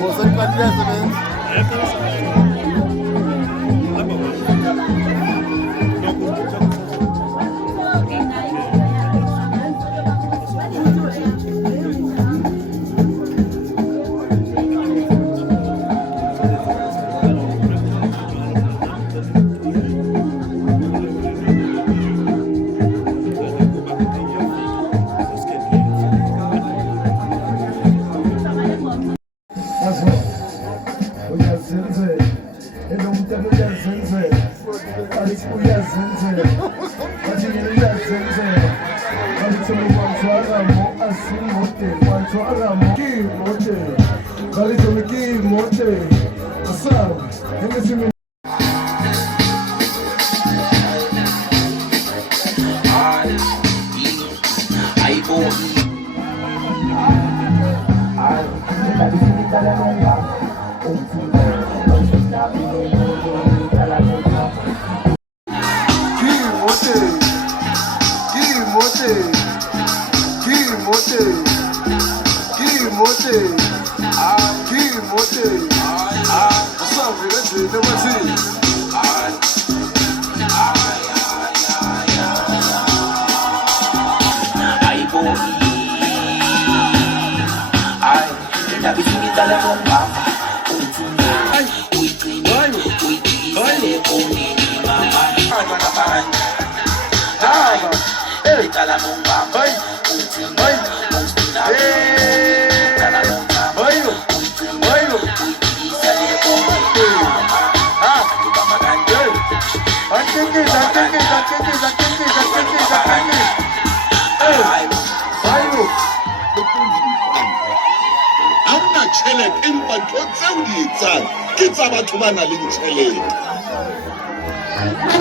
Bosan kandidatsınız.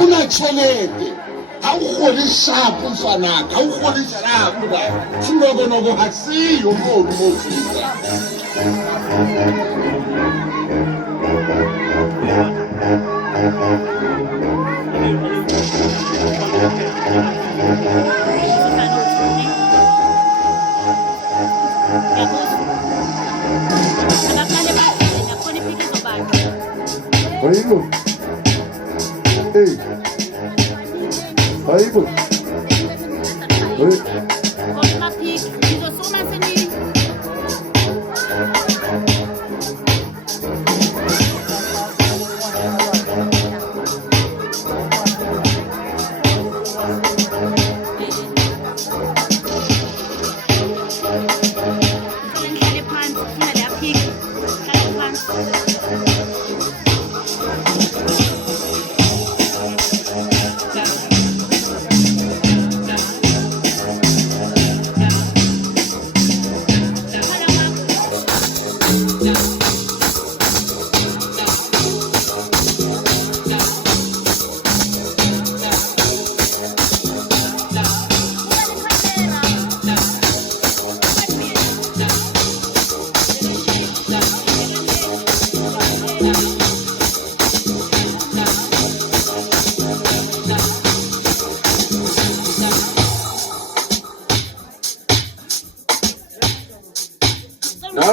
Una chelete, ha o gole shapo fanaka, ha o gole shapo ba. Sinogo nogo ha si yo mo fisa. Hey. Hayır.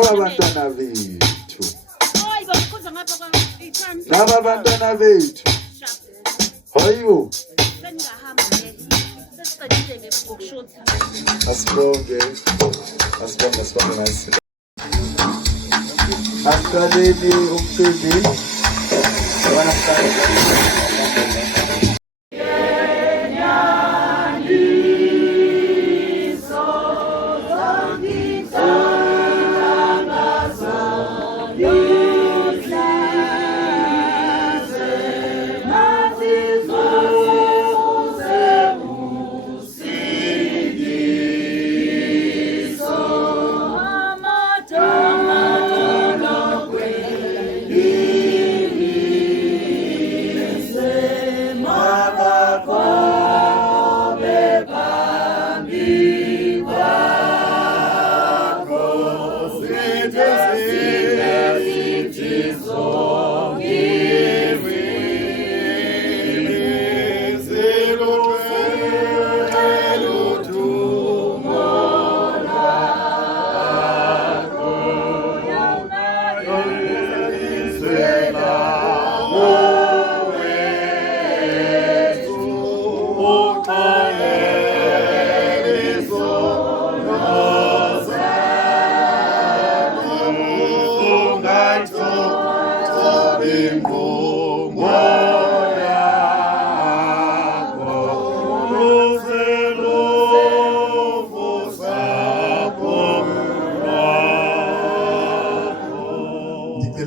Abantwana bethu. Laba abantwana bethu. Hayibo. Asibonge. Asibonge nasi. Asiqaleni umcimbi.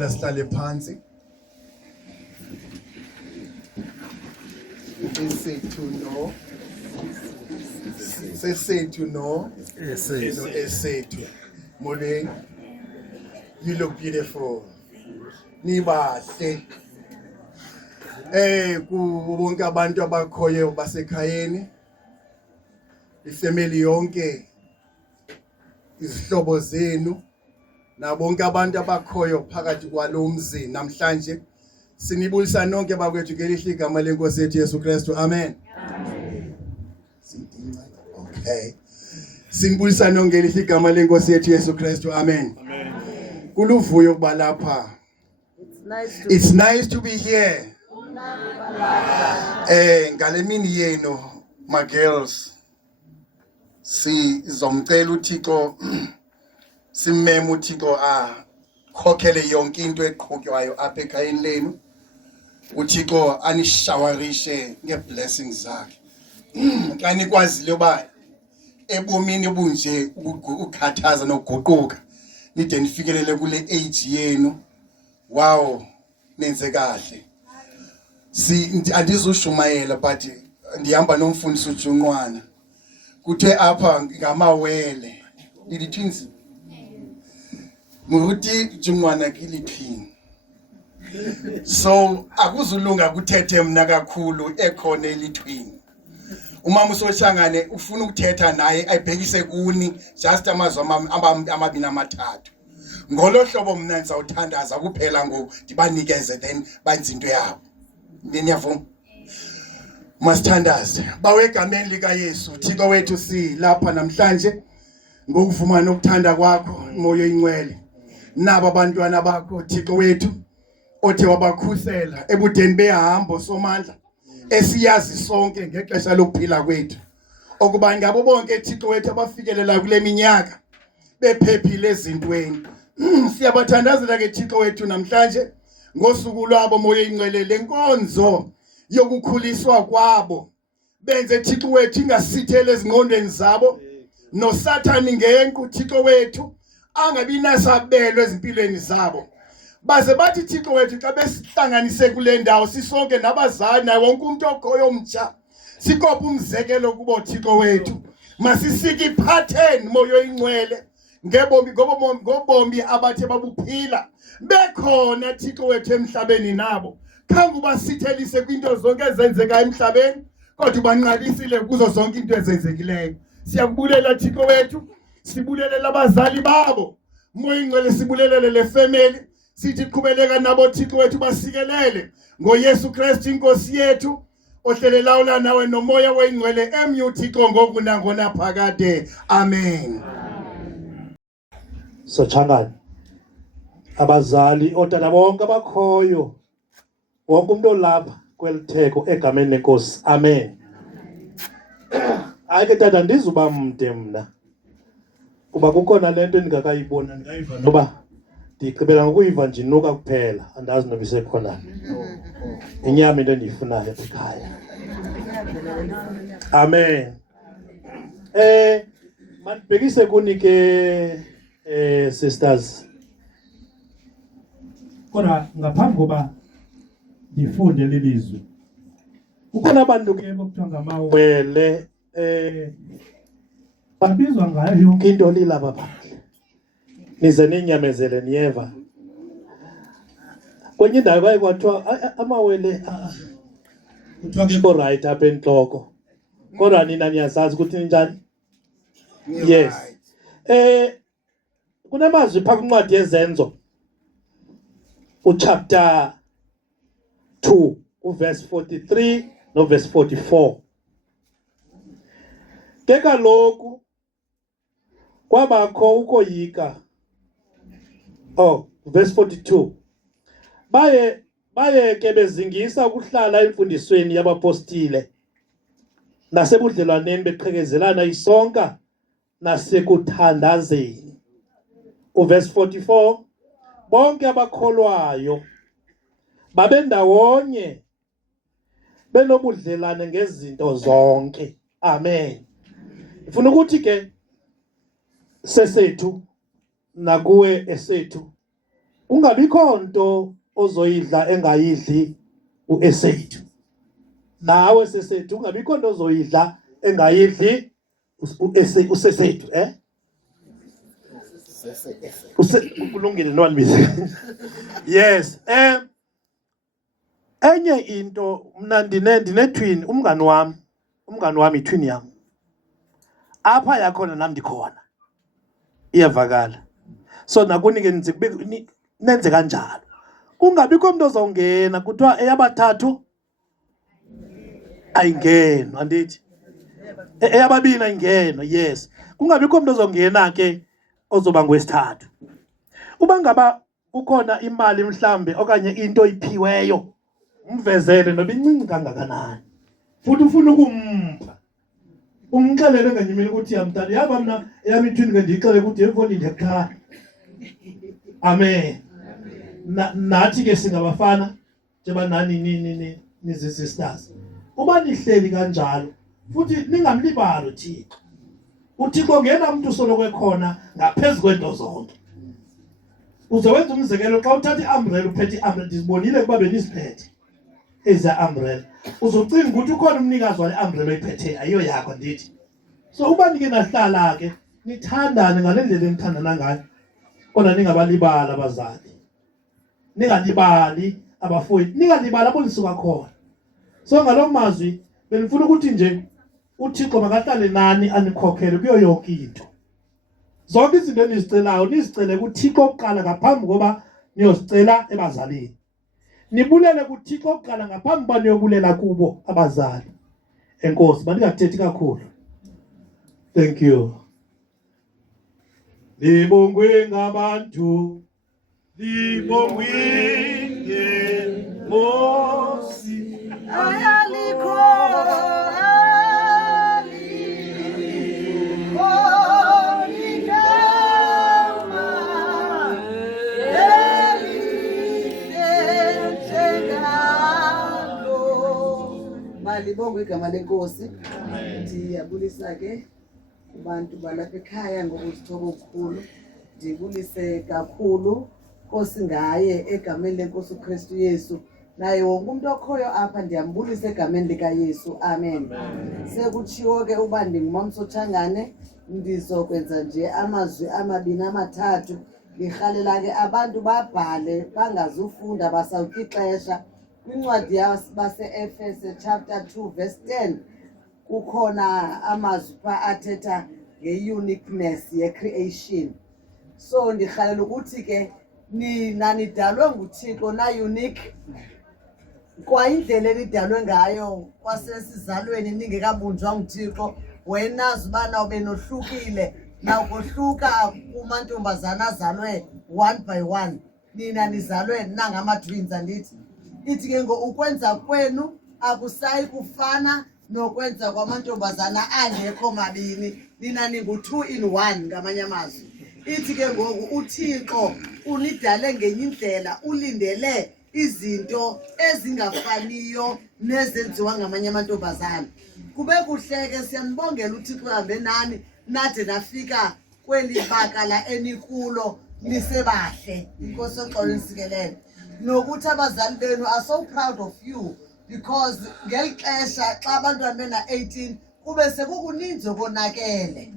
ngicela sihlale phansi. Esethu no. Sesethu no. Esethu. Moleng. You look beautiful. Nibahle. Kubonke abantu abakhoye basekhayeni. Ifamily yonke. Izihlobo zenu. Nabonke abantu abakhoyo phakathi kwalomzi namhlanje. Sinibulisa nonke bakwethu ngelihle igama lenkosi yethu Yesu Kristu. Amen. Okay. Sinibulisa nonke ngelihle igama lenkosi yethu Yesu Kristu. Amen. Kuluvuyo kuba lapha. It's nice to be here. Ngale mini yenu my girls. Sizomcela uThixo simeme uThixo khokhele yonke into eqhubekayo apha ekhayeni lenu. uThixo anishawarishe ngeblessings zakhe. Xa nikwazile uba ebomini bunje ukukhathaza nokuguquka nide nifikelele kule age yenu. Wow, nenze kahle. Andizushumayela but ndihamba nomfundisi uJunqwana. Kuthe apha ngamawele. Did twins? Muruti Junqwana kiliphini. So akuzulunga kuthethe mina kakhulu ekhona elithwini. Umama usohlangane ufuna ukuthetha naye ayibhekise kuni just amazwi amabini amathathu. Ngolo hlobo mina ngizawuthandaza kuphela ndibanikeze then benze into yabo. Niyavuma? Masithandaze. Bawegameni lika Yesu, Thixo wethu silapha namhlanje ngokuvuma nokuthanda kwakho moyo ingcwele. Naba abantwana bakho Thixo wethu othe wabakhusela ebudeni behambo somandla esiyazi sonke ngexesha lokuphila kwethu. Okuba ngabo bonke Thixo wethu abafikelela kule minyaka bephephile ezintweni. Siyabathandazela ke Thixo wethu namhlanje ngosuku lwabo moyo ingcwele lenkonzo yokukhuliswa kwabo. Benze Thixo wethu ingasithele ezingqondweni zabo. No Sathani ngenku Thixo wethu angabi nasabelo ezimpilweni zabo. Baze bathi Thixo wethu xa besihlanganise kule ndawo sisonke nabazali naye wonke umuntu okhoyo omtsha. Sikopha umzekelo kubo Thixo wethu. Masisike iphatheni moyo ingcwele ngobomi abathe babuphila. Bekhona Thixo wethu emhlabeni nabo. Khange ubasithelise kwinto zonke ezenzeka emhlabeni kodwa ubanqabisile kuzo zonke into ezenzekileyo. Siyakubulela Thixo wethu, sibulele abazali babo. Moyo ingcwele sibulelele le family. Sithi qhubeleka nabo Thixo wethu basikelele ngoYesu Kristu inkosi yethu ohlelelawula nawe nomoya weingcwele emyu Thixo ngoku nangona phakade. Amen. So changani abazali otata bonke abakhoyo wonke umuntu olapha kwelitheko egameni lenkosi. Amen. Ake tata ndizuba mde mna kuba kukhona lento endingakayibona ndikayiva noba ndicibela ngokuyiva nje inuka kuphela andazi noba isekhona. Inyama into endiyifunayo ekhaya. Amen. Mandibhekise kuni ke sisters. Kodwa ngaphambi koba ndifunde lelizwi Kukhona abantu ke okuthiwa ngamawele babizwa ngayo yonke into lilapha phandle. Nize ninyamezele niyeva. Kwenye indawo baye kwathiwa amawele kuthiwa ke right apha enhloko. Kodwa nina niyazazi ukuthi njani? Yes. Kunamazwi pha kwincwadi yezenzo chapter 2 verse 43 no verse 44. Ke kaloku kwabakho ukoyika. Verse 42. Baye ke bezingisa ukuhlala emfundisweni yabapostile nasebudlelwaneni beqhekezelana isonka nasekuthandazeni. Verse 44. Bonke abakholwayo babendawonye benobudlelane ngezinto zonke. Amen. Ifuna ukuthi ke sesethu nakuwe esethu Ungabikho nto ozoyidla engayidli uEsethu. Nawe sesethu ungabikho nto ozoyidla engayidli uSesethu, kulungile nwanbizi. Yes. Enye into mna ndinethwini, umngani wami ithwini yam. Apha yakhona nam ndikhona. Iyavakala. So nakunike nenze kanjalo. Kungabikho umuntu ozongena kuthiwa eyabathathu ayingeno, andithi. Eyababini ayingeno, yes. Kungabikho umuntu ozongena ke ozoba ngwesithathu. Uba ngaba ukhona imali mhlambe okanye into iphiweyo, umvezele noba incinci kangakanani. Futhi ufuna ukumpha. Umxelele nganye imini ukuthi yamntana yaba mna eyami ithwini ke ndiyixele ukuthi yefoni ndiyakhaya. Amen. Nathi ke singabafana njengoba nani nizi-sisters. Uba nihleli kanjalo futhi ningamlibali uThixo. uThixo ngena umuntu usoloko ekhona ngaphezulu kwento zonke. Uzowenza umzekelo xa uthatha iumbrella uphethe iumbrella, ndizibonile kuba benisiphethe eza umbrella. Uzocinga ukuthi ukhona umnikazi wale umbrella oyiphethe ayiyo yakho ndithi. So uba nike nahlala ke nithandane ngale ndlela enithandana ngayo. Kodwa ningabalibali abazali. Ningalibali abafowethu, ningalibali abo lisuka khona. So ngalo mazwi benifuna ukuthi nje uThixo makahlale nani anikhokhele kuyo yonke into. Zonke izinto enizicelayo nizicele kuThixo oqala ngaphambi koba niyozicela ebazalini. Nibulele kuThixo oqala ngaphambi koba niyobulela kubo abazali. Enkosi bandingathethi kakhulu. Thank you. Libongwe ngabantu, libongwe ngeNkosi. Libongwe igama lenkosi. Ndiyabulisa ke kubantu balapha ekhaya ngokuzithoba okukhulu. Ndibulise kakhulu Nkosi ngaye egameni lenkosi uKristu Yesu. Naye wonke umuntu okhoyo apha ndiyambulisa egameni lika Yesu. Amen. Sekutshiwo ke uba ndingumamsothangane, ndizokwenza nje amazwi amabini amathathu. Ngirhalela ke abantu babhale bangazufunda basawutya ixesha. Kwincwadi base-Efese chapter 2 verse 10 kukhona amazwi pha athetha nge-uniqueness ye-creation. So ndirhalela ukuthi ke nina nidalwe nguThixo na-unique kwa indlela enidalwe ngayo kwasesizalweni ningekabunjwa nguThixo. Wenazi ubana ube nohlukile nawukohluka kumantombazana azalwe one by one. Nina nizalwe nangama-twins andithi. Ithi ke ukwenza kwenu akusayi kufana nokwenza kwamantombazana angekho mabini. Nina ningu-2 in 1 ngamanye amazwi. Ithi ke ngoku uThixo unidale ngenye indlela, ulindele izinto ezingafaniyo nezenziwa ngamanye amantombazana. Kube kuhle ke siyanibongela uThixo hambe nani nade nafika kweli baka la enikulo nisebahle. Inkosi oxolo nisikelele. Nokuthi abazali benu are so proud of you because ngeli xesha xa abantwana bena-18 kube sekukuninzi okonakele.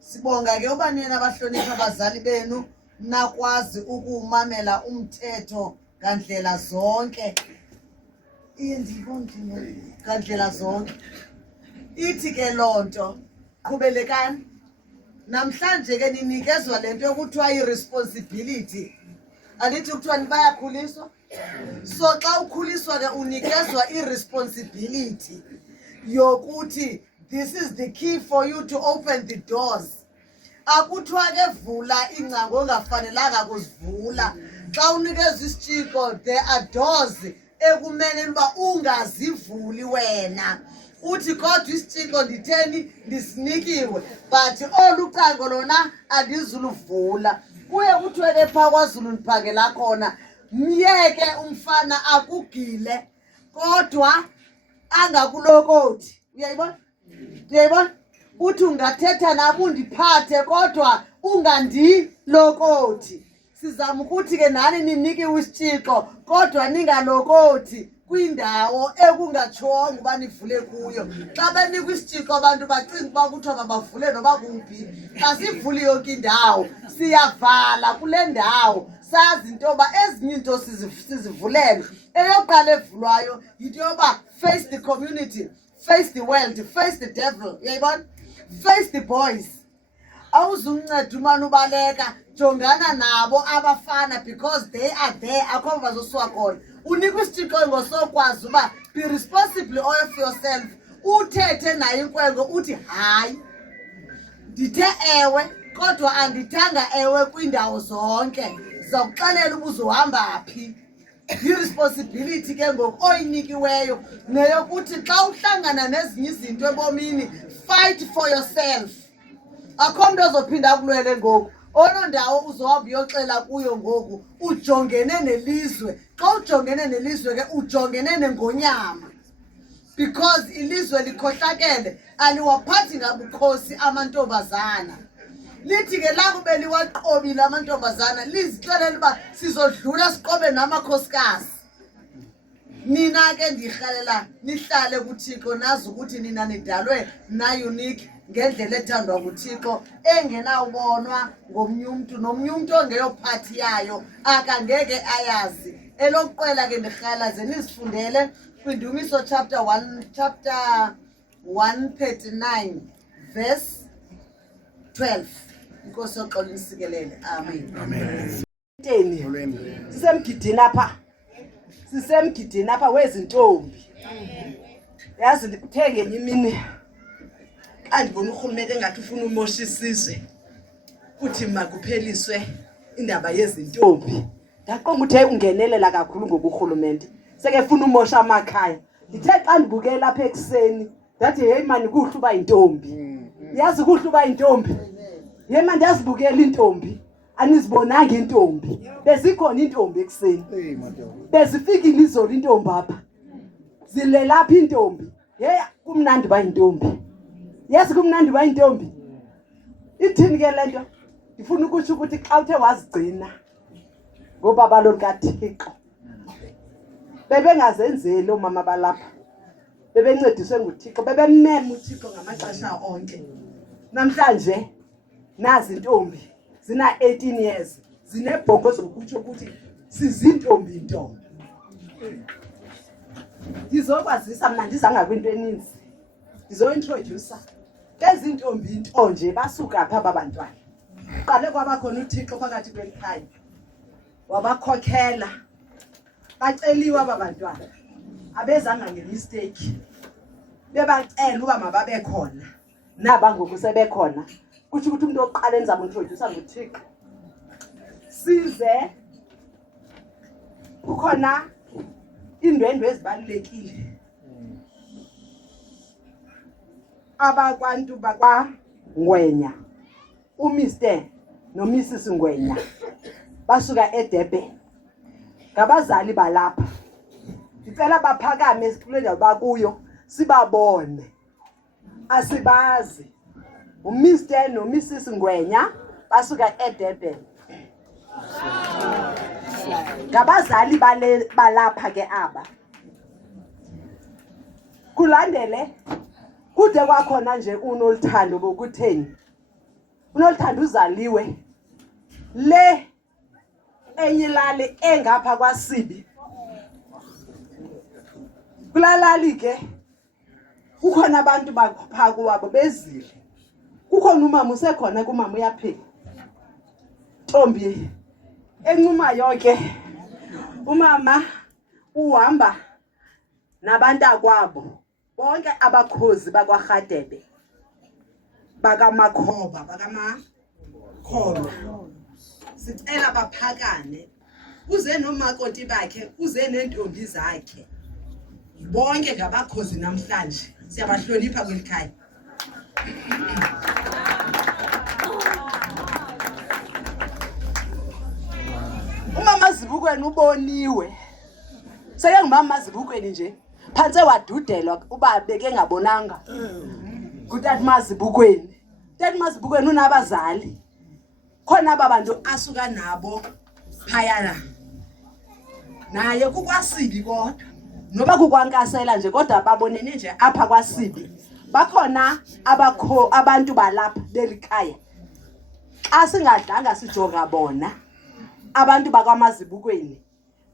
Sibonga ke uba nina abahlonipha abazali benu nakwazi ukuwumamela umthetho ngandlela zonke. Ngandlela zonke. Ithi ke loo nto qhubelekani. Namhlanje ke ninikezwa le nto yokuthiwa i-responsibility. Andithi kuthiwa bayakhuliswa. So xa ukhuliswa ke unikezwa i-responsibility yokuthi this is the key for you to open the doors. Akuthiwa ke vula ingcango ongafanelanga kuzivula. Xa unikezwa isitshixo there are doors ekumele uba ungazivuli wena. Uthi kodwa isitshixo nditheni ndisinikiwe but olu cango lona andizuluvula. Kuye kuthiwe ke phaa kwaZulu ndiphangela khona myeke umfana akugile kodwa angakulokothi. Uyayibona? Uyayibona? Uthi ungathetha nabo undiphathe kodwa ungandilokothi. sizama ukuthi ke nani ninike isithixo kodwa ningalokothi kwindawo ekungatshonga uba nivule kuyo. Xa benikwa isithixo abantu bacinga uba kuthiwa mabavule noba kuphi. Xa sivuli yonke indawo siyavala kule ndawo sazi into yoba ezinye into sizivulele. Eyokuqala evulwayo yinto yoba face the community, face the world, face the devil. Uyayibona? Face the boys. Awuzunceda umane ubaleka, jongana nabo abafana because they are there, akho bazosuka khona. Unikwa isithixo ngosokwazi uba be responsible of yourself. Uthethe naye inkwenkwe uthi hayi ndithe ewe kodwa andithanga ewe kwindawo zonke. Sizakuxelela uba uzohamba phi. Irresponsibility ke ngoku oyinikiweyo neyokuthi xa uhlangana nezinye izinto ebomini fight for yourself. Akho mntu ozophinda kulwele ngoku. Onondawo uzohamba uyoxela kuyo ngoku ujongene nelizwe. Xa ujongene nelizwe ke ujongene nengonyama. Because ilizwe likhohlakele aliwaphathi ngabukhosi amantombazana. Lithi ke la kube liwaqobile amantombazana lizixelela uba sizodlula siqobe namakhosikazi. Nina ke ndirhalela nihlale kuThixo nazi ukuthi nina nidalwe na unique ngendlela ethandwa nguThixo engenawubonwa ngomnye umuntu nomnye umuntu ongeyophathi yayo akangeke ayazi. Elokuqela ke ndirhala ze nizifundele kwiNdumiso chapter 139 verse 12. Inkosi yoxolo nisikelele. Amen. Amen. Sisemgidini apha wezintombi. Yazi uthe ngenye imini andibona urhulumente engathi ufuna umosha isizwe uthi makupheliswe indaba yezintombi. Ndaqonga uthe ungenelela kakhulu ngokurhulumente seke funa umosha amakhaya. Ndithe xa ndibukela lapha ekuseni ndathi hey mani kuhle uba intombi. Yazi kuhle uba intombi. Hey mani ndiyazibukela intombi anizibonanga intombi. Bezikhona intombi ekuseni. Bezifikile izolo intombi apha. Zilela apha intombi. Hey kumnandi ba intombi. Yazi kumnandi ba intombi. Ithini ke lento? Ndifuna ukusho ukuthi xa uthe wazigcina ngobaba lo kaThixo. Bebengazenzeli omama balapha. Bebencediswe nguThixo, bebemmema uThixo ngamaxesha onke. Namhlanje nazi intombi zina 18 years zinebhongo zokutsho ukuthi sizintombi ntombi. Ndizokwazisa mna ndizanga kwinto eninzi. Ndizointroduce ezintombi into nje basuka apha abantwana. Qale kwaba khona uThixo phakathi kwekhaya. Wabakhokhela. Baceliwe abantwana. Abezanga ngemistake. Bebacela uba mababe khona. Naba ngoku sebekhona. Kuthi ukuthi umuntu oqala enzama introduce nguThixo. Size kukhona indwendwe ezibalulekile. Abakwantu bakwa Ngwenya. uMr noMrs Ngwenya basuka eDurban. Ngabazali balapha. Ngicela baphakame esitulweni bakuyo sibabone. Asibazi. uMr noMrs Ngwenya basuka eDurban. Ngabazali balapha ke aba. Kulandele kude kwakhona nje uNoluthando bokutheni. uNoluthando uzaliwe le enye ilali engapha kwaSibi. Kulalali ke kukhona abantu bakupha kuwabo bezile. Kukhona umama usekhona kumama uyaphila. Ntombi encuma yonke umama uhamba nabantu akwabo bonke abakhozi bakwaRhadebe bakaMakhoba sicela baphakane uze nomakoti bakhe uze nentombi zakhe bonke ngabakhozi namhlanje siyabahlonipha kwelikhaya. Umama Zibukweni uboniwe. Seke ngumama Zibukweni nje. Phansi wadudelwa uba beke ngabonanga. Kuthathi Mazibukweni. Thathi Mazibukweni unabazali. Khona ababantu asuka nabo phayana naye kukwasibi kodwa noba kukwankasela nje kodwa babonene nje apha kwasibi bakhona abantu balapha belikhaya xa singadlanga sijonga bona abantu bakwaMazibukweni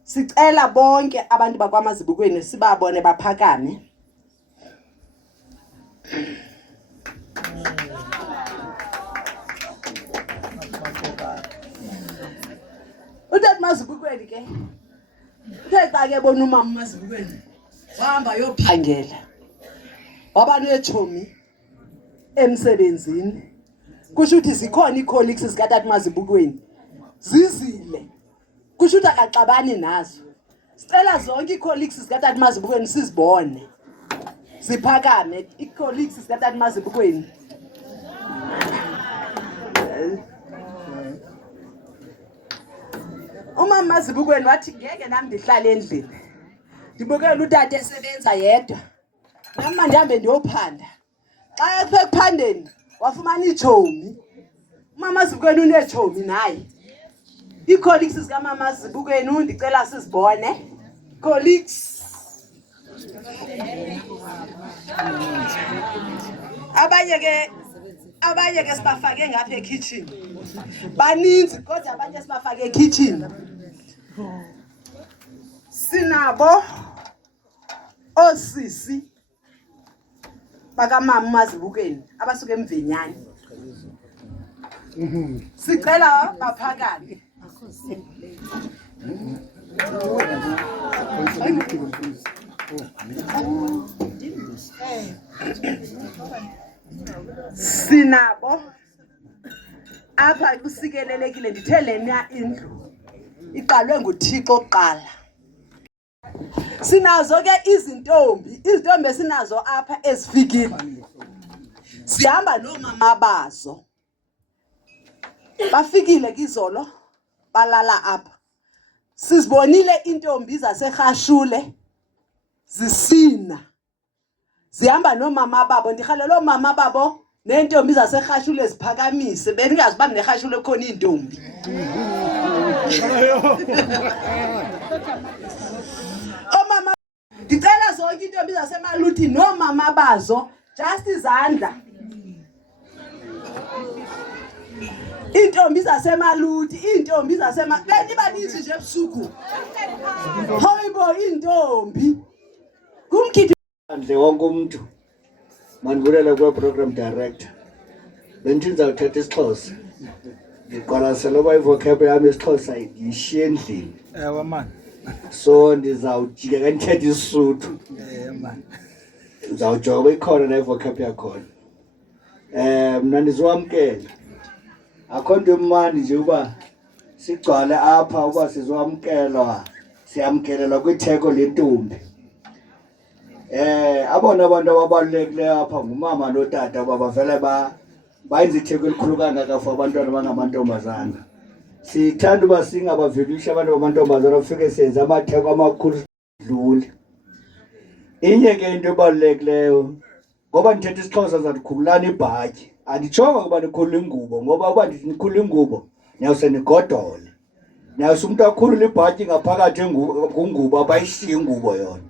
sicela bonke abantu bakwaMazibukweni sibabone baphakame. Uthe Mazibukweni ke uthe xa ke bona umama Mazibukweni wahamba yophangela waba nechomi emsebenzini kusho ukuthi zikhona icolleagues zikatata Mazibukweni zizile kusho ukuthi akaxabani nazo. Sicela zonke icolleagues zikatata Mazibukweni sizibone ziphakame icolleagues zikatata Mazibukweni. Umama Mazibukweni wathi ngeke nami ndihlale endlini ndibukela utata esebenza yedwa nami ndihambe ndiyophanda. Xa ekuphandeni wafumana ichomi. Umama Mazibukweni unechomi naye. Icolleagues zikaMama Mazibukweni ndicela sizibone colleagues. Abanye ke sibafake ngapha ekitchen. Baninzi kodwa abanye sibafake ekitchen. Sinabo osisi bakaMama Mazibukweni abasuka eMvinyane. Sicela baphakame. Sinabo apha kusikelelekile ndithe lena indlu iqalwe nguThixo oqala. Sinazo ke izintombi esinazo apha ezifikile. Sihamba nomama bazo. Bafikile kizolo balala apha. Sizibonile intombi zaseGashule zisina. Zihamba nomama babo ndikhalela omama babo nentombi zaseGashule ziphakamise bengazi bami neGashule khona intombi. Omama ndicela zonke intombi zasemaluthi nomama bazo just izandla. Intombi zasemaluthi beni baninzi nje ebusuku. Hoyibo intombi. Kumkhithi Andle wonke umuntu mandibulela kwa-program director benthi ndizawuthetha isiXhosa ndiqwalasela uba ivocab yami isiXhosa ndiyishiye endlini so ndizawujika ke ndithethe isiSuthu ndizawujonga uba ikhona na ivocab yakhona. Mna ndizowamkela akho nto emandi nje uba sigcwale apha uba sizowamkelwa siyamkelelwa kwitheko lentombi. Abona abantu ababalulekileyo apha ngumama notata uba bavele bayenza itheko elikhulu kangaka for abantwana abangamantombazana. Sithanda uba singabavelisha abantu bamantombazana ufike senze amatheko amakhulu sidlule. Inye ke into ebalulekileyo ngoba ndithetha isiXhosa ndizadikhululana ibhatyi anditshonga ukuba ndikhulula ingubo ngoba uba ndikhulula ingubo niyawuse nigodole niyawuse umntu akhulula ibhatyi ngaphakathi kungubo abayishiye ingubo yona.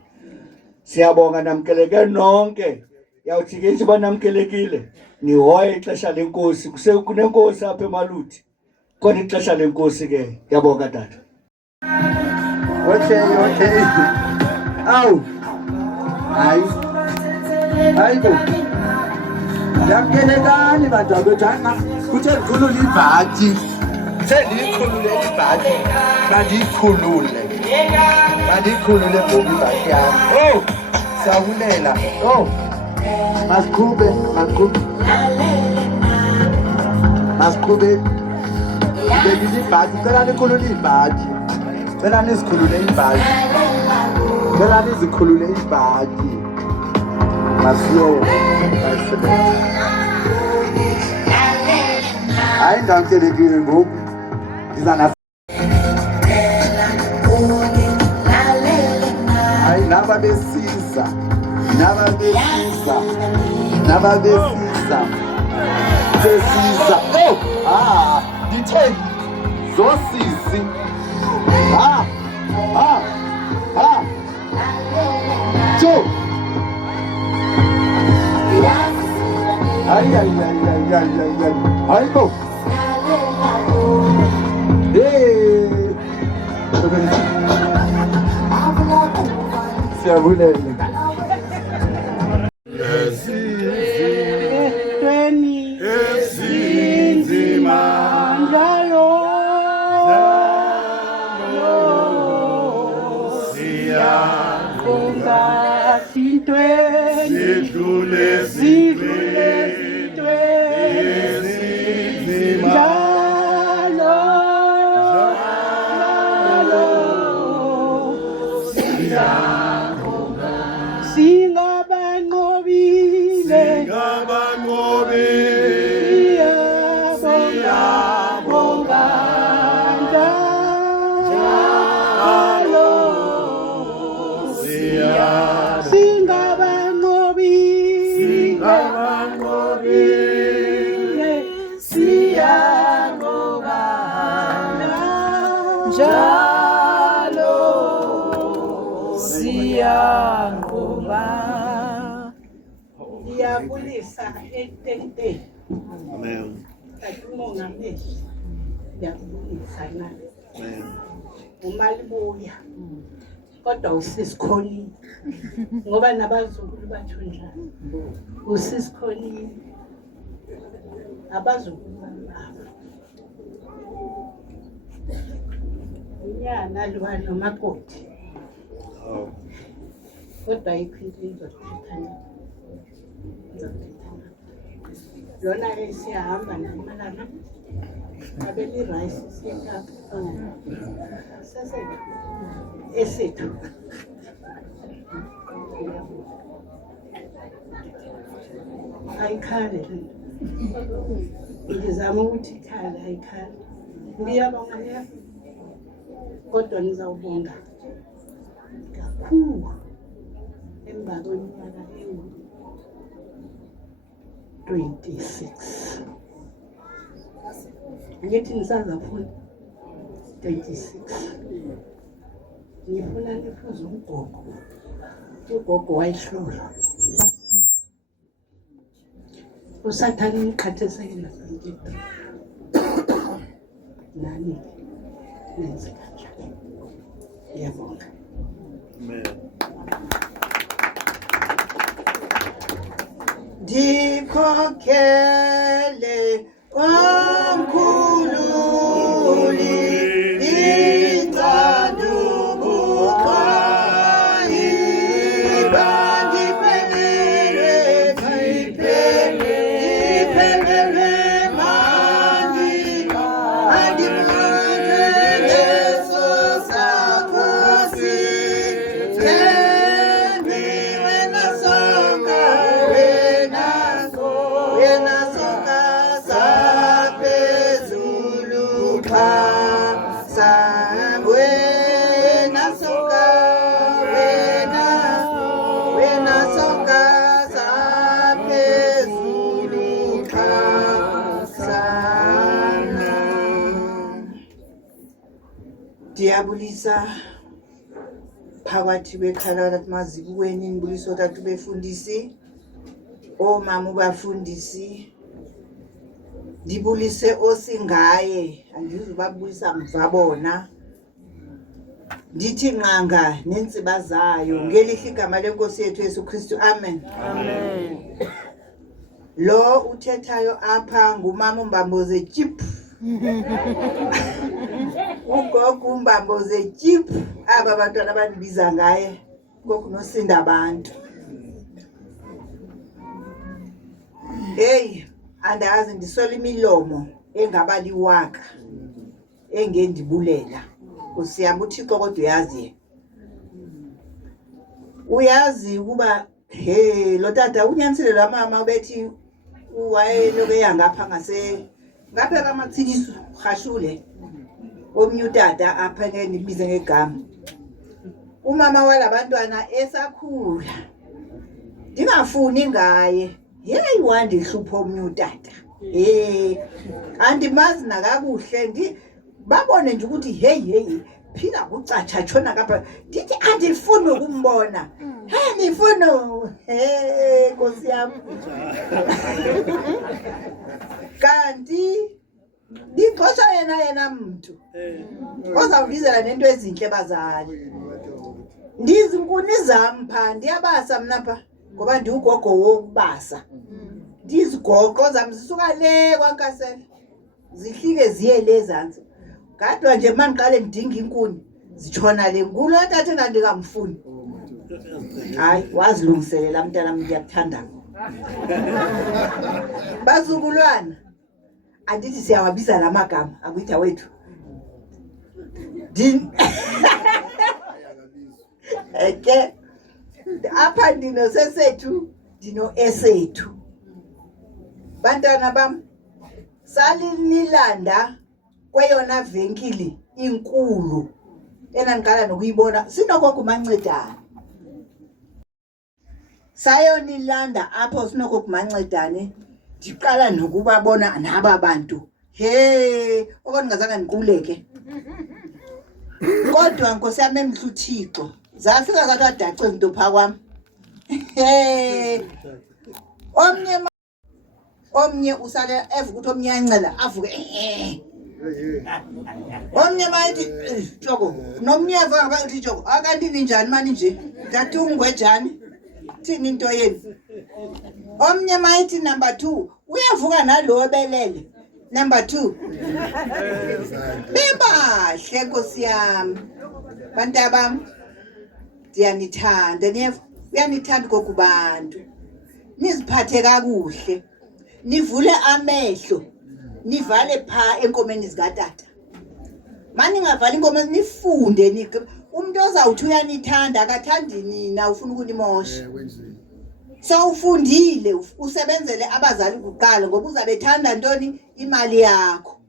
Siyabonga namkeleke nonke yawuthi ke nje banamkelekile nihoye ixesha lenkosi kusenenkosi apha eMaluthi khona ixesha lenkosi ke yabonga tata. Okay. Awu. Hayibo. Yamkelekani bantu abethana kuthe ndikhulule ibhatyi. Sendiyikhulule ibhatyi. Bandiyikhulule ngoba ibhatyi yami. Oh! Sabulela. Oh! Masiqhube. Ngibekile ibhatyi, cela nikhulule ibhatyi. Cela nizikhulule ibhatyi. Masiyo. Hayi ngamkelekile ngoku. Ndizana hayi naba besiza. Oh! Ndithe zosisi Ha. Ha. Ha. Two. Ay, ay, ay, ay, ay, ay, ay. Ay, go. Hey. Siyabulele. Ndiyabulisa etente. Amen. Takumonga meshi. Ndiyabulisa na. Amen. Umalibuya. Kodwa usisikhoni. Ngoba nabazukulu bathu njalo. Usisikhoni. Abazukulu babo. Unyana lwa nomakoti. Kodwa ikhwili izothathana. Lona ke siyahamba namalana abeli rice siyakha sasethu esethu ayikhale ngizama ukuthi ikhale ayikhale ngiyabonga ya kodwa nizawubonga kakhulu emva kweminyaka 26. Ngithi nisazafuna 26. Ngifuna nifuze ugogo. Ugogo wayihlula. Usathane nikhathesekile ngithi. Nani nenze kanjani. Ngiyabonga. Amen. Dikhokhele omkhululi itadubuka ibandipelele ipelele mandi andipelele sosakosi tembi wena soka Ndiyabulisa phakathi kwekhala mazibukweni ngibuliso tathu befundisi omama bafundisi ndibulise osingaye andizubabulisa mva bona ndithi nqanga nentsiba zayo ngelihle igama lenkosi yethu Yesu Kristu amen amen lo uthethayo apha ngumama uMbamboze Chip ugogo uMbamboze Chip aba bantwana abandibiza ngaye kokunosinda abantu hey andazi ndisola imilomo engabaliwaka engendibulela usiyamba uThixo kodwa uyazi ukuba hey lo tata unyanisile la mama ubethi wayeloke yangapha ngapha kaMatsikiso khashule omnye utata apha ngibize ngegama umama walabantwana esakhula ndingafuni ngaye hey wandi hlupho omnye utata andimazi nakakuhle babone nje ukuthi hey phila kucatsha tshona kapha ndithi andifuni ukumbona ndifuna Nkosi yami kanti ngixosha yena muntu ozawubizela nento ezinhle bazali ndizinkuni zami pha ndiyabasa mina pha ngoba ndiugogo wokubasa ndizigoqo zami zisuka le kwaNkasela zihlike ziye lezantsi kadwa nje mangiqale ngidinga inkuni zitshona le nkulu atathe nandikamfuni hayi wazilungiselela mntana wami ngiyakuthanda bazukulwana andithi siyawabiza la magama akuyitha wethu eke apha ndino sesethu ndino esethu bantwana bam salinilanda kweyona venkili inkulu enangiqala nokuyibona sinogogo Mancedane sayonilanda apho sinogogo Mancedane ndiqala nokubabona naba bantu okungazange ndiquleke kodwa Nkosi yami emhluthixo zafika katadace izinto pha kwami omnye usale evuka ukuthi omnye ancela avuke omnye mayithi Joko nomnye eva bathi Joko akanti ninjani mani nje ngathi ungwejani thini into yeni omnye mayithi number 2 uyavuka nalo belele number 2 bebahle Nkosi yami bantu bami ndiyanithanda uyanithanda kokubantu niziphathe kakuhle nivule amehlo nivale pha enkomeni zikatata mani ngavali inkomeni nifunde umuntu ozawuthi uyanithanda akathandi nina ufuna ukunimosha so ufundile usebenzele abazali kuqala ngoba uzabethanda ntoni imali yakho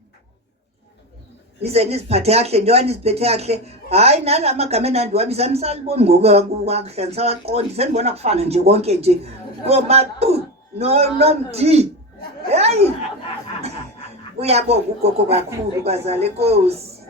nize niziphathe kahle njengoba niziphethe kahle hayi nalamagama enandiwabiza nisaliboni ngokukahle nisawaqondi senibona kufana nje konke nje komatu nomdi hey uyabonga ugogo kakhulu bazali Nkosi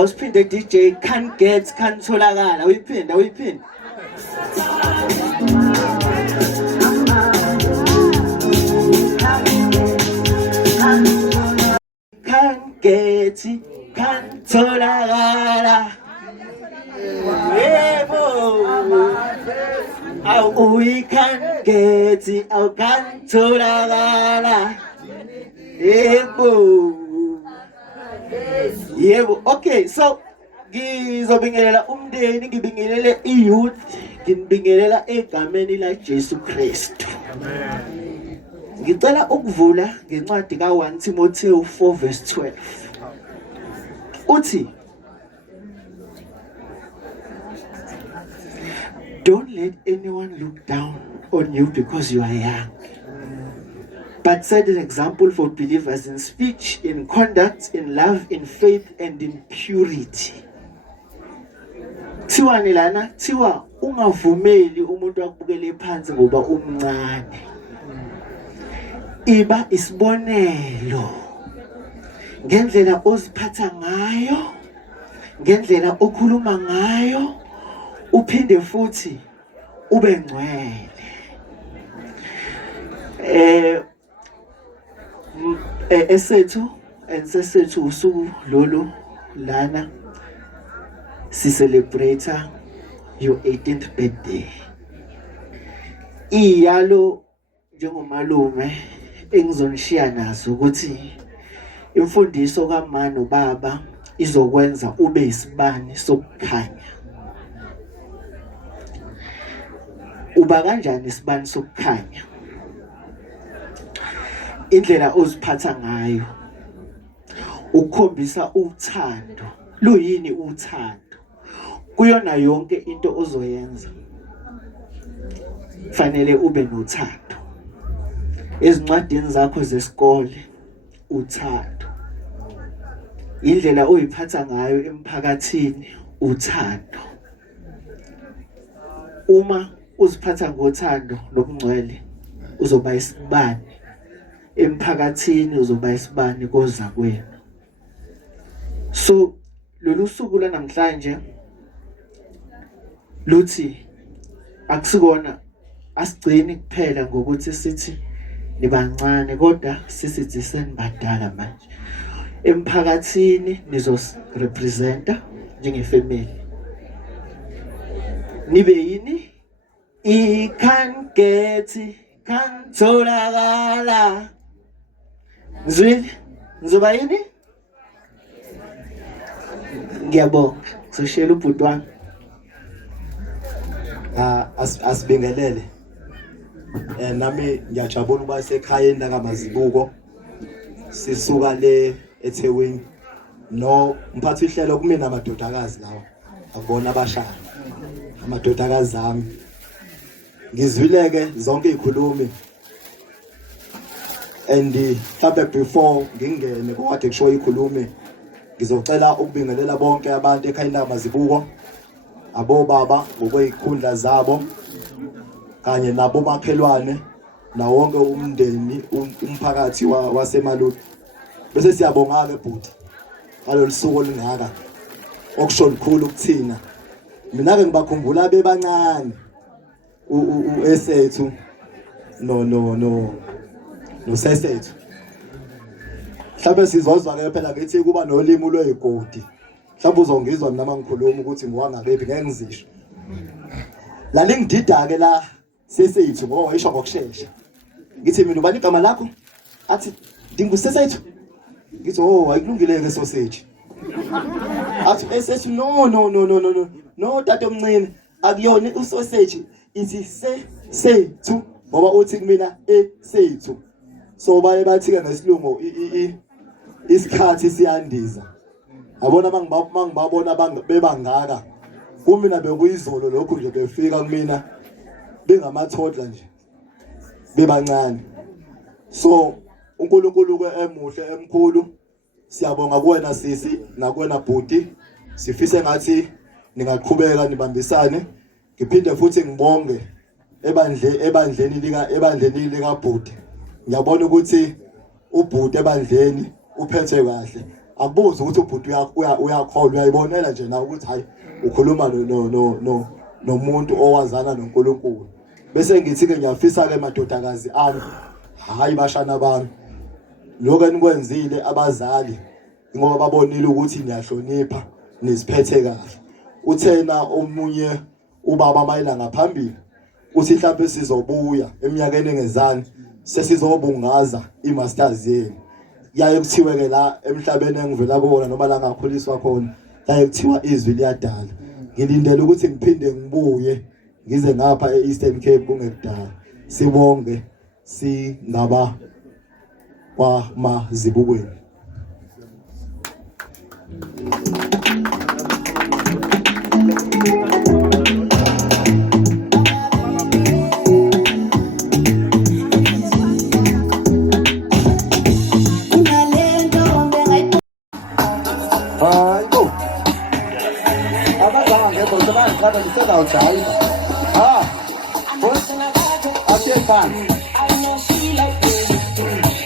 awusiphinde DJ can't tholakala uyiphinda can't tholakala yebo we can't tholakala yebo okay so ngizobingelela umndeni ngibingelele iyouth ngibingelela egameni la Jesu Kristu amen ngicela ukuvula ngencwadi ka1 Timotheo 4:12 uthi don't let anyone look down on you because you are young, but set an example for believers in speech, in conduct, in love, in faith, and in purity. Thiwa nilana, thiwa ungavumeli umuntu akubukele phansi ngoba umncane. Iba isibonelo ngendlela oziphatha ngayo, ngendlela okhuluma ngayo, uphinde futhi ube ngcwele. Esethu usuku lolu lana si celebrate your 18th birthday. Iyalo njengomalume engizonishiya nazo ukuthi imfundiso kaMama noBaba izokwenza ube isibani sokukhanya. Uba kanjani isibani sokukhanya? Indlela oziphatha ngayo ukukhombisa uthando. Luyini uthando? Kuyona yonke into ozoyenza fanele ube nothando. Ezincwadini zakho zesikole uthando. Indlela oyiphatha ngayo emphakathini uthando. Uma uziphatha ngothando nokungcwele uzoba isibani emphakathini, uzoba isibani koza kwenu. So lolu suku lanamhlanje luthi akusikona asigcini kuphela ngokuthi sithi nibancane, kodwa sisithi senibadala manje. Emphakathini nizorepresenta njengefamily. Nibe yini? Can't tholakala. Zwini? Nzoba yini? Ngiyabonga. Soshela ubhuti wami. Asibingelele. Nami ngiyajabula ukuba sekhayeni lakaMazibuko. Sisuka le eThekwini. No mphathi ihlelo kumina amadodakazi lawa. Akubona abashaya. Amadodakazi ami. Ngizwileke zonke izikhulumi. And mhlawumbe before ngingene kokade kusho izikhulumi, ngizocela ukubingelela bonke abantu ekhayeni lakaMazibuko, abobaba ngokwezikhundla zabo, kanye nabo makhelwane, na wonke umndeni umphakathi waseMaluti. Bese siyabonga ke bhuti ngalolu suku olungaka okusho likhulu kuthina. Mina ke ngibakhumbula bebancane uEsethu no Sesethu. Mhlawumbe sizozwa ke phela ngithi kuba nolimi lwezigodi. Mhlawumbe uzongizwa mina mangikhuluma ukuthi ngiwangakephi ngeke ngizisho. La lingidida ke la Sesethu ngoba wayisho ngokusheshsha. Ngithi mina ubani igama lakho? Athi ndinguSesethu. Ngithi oh ayikulungile ke sausage. Athi Sesethu no tata omncane akuyona usausage ithi Sesethu ngoba uthi kumina Sethu. So baye bathi ke ngesilungu isikhathi siyandiza. Yabona mangibabona bebangaka. Kumina bekuyizolo lokho nje befika kumina bengamathodla nje. Bebancane. So uNkulunkulu ke emuhle emkhulu. Siyabonga kuwena sisi nakuwena bhuti. Sifise ngathi ningaqhubeka nibambisane. Ngiphinde futhi ngibonge ebandleni lika bhuti. Ngiyabona ukuthi ubhuti ebandleni uphethe kahle. Akubuza ukuthi ubhuti uyakholwa, uyayibonela nje na ukuthi hayi ukhuluma nomuntu owazana noNkulunkulu. Bese ngithi ke ngiyafisa ke madodakazi ami, hayi bashana bami, lokho enikwenzile abazali ngoba babonile ukuthi niyahlonipha, niziphethe kahle. Uthena omunye ubaba mayela ngaphambili uthi mhlawumbe sizobuya eminyakeni engezani sesizobungaza imasters yenu. Yaye kuthiwe ke la emhlabeni engivela kuwona noma la ngakhuliswa khona, yaye kuthiwa izwi liyadala. Ngilindele ukuthi ngiphinde ngibuye ngize ngapha eEastern Cape kungekudala. Sibonge singaba kwaMazibukweni.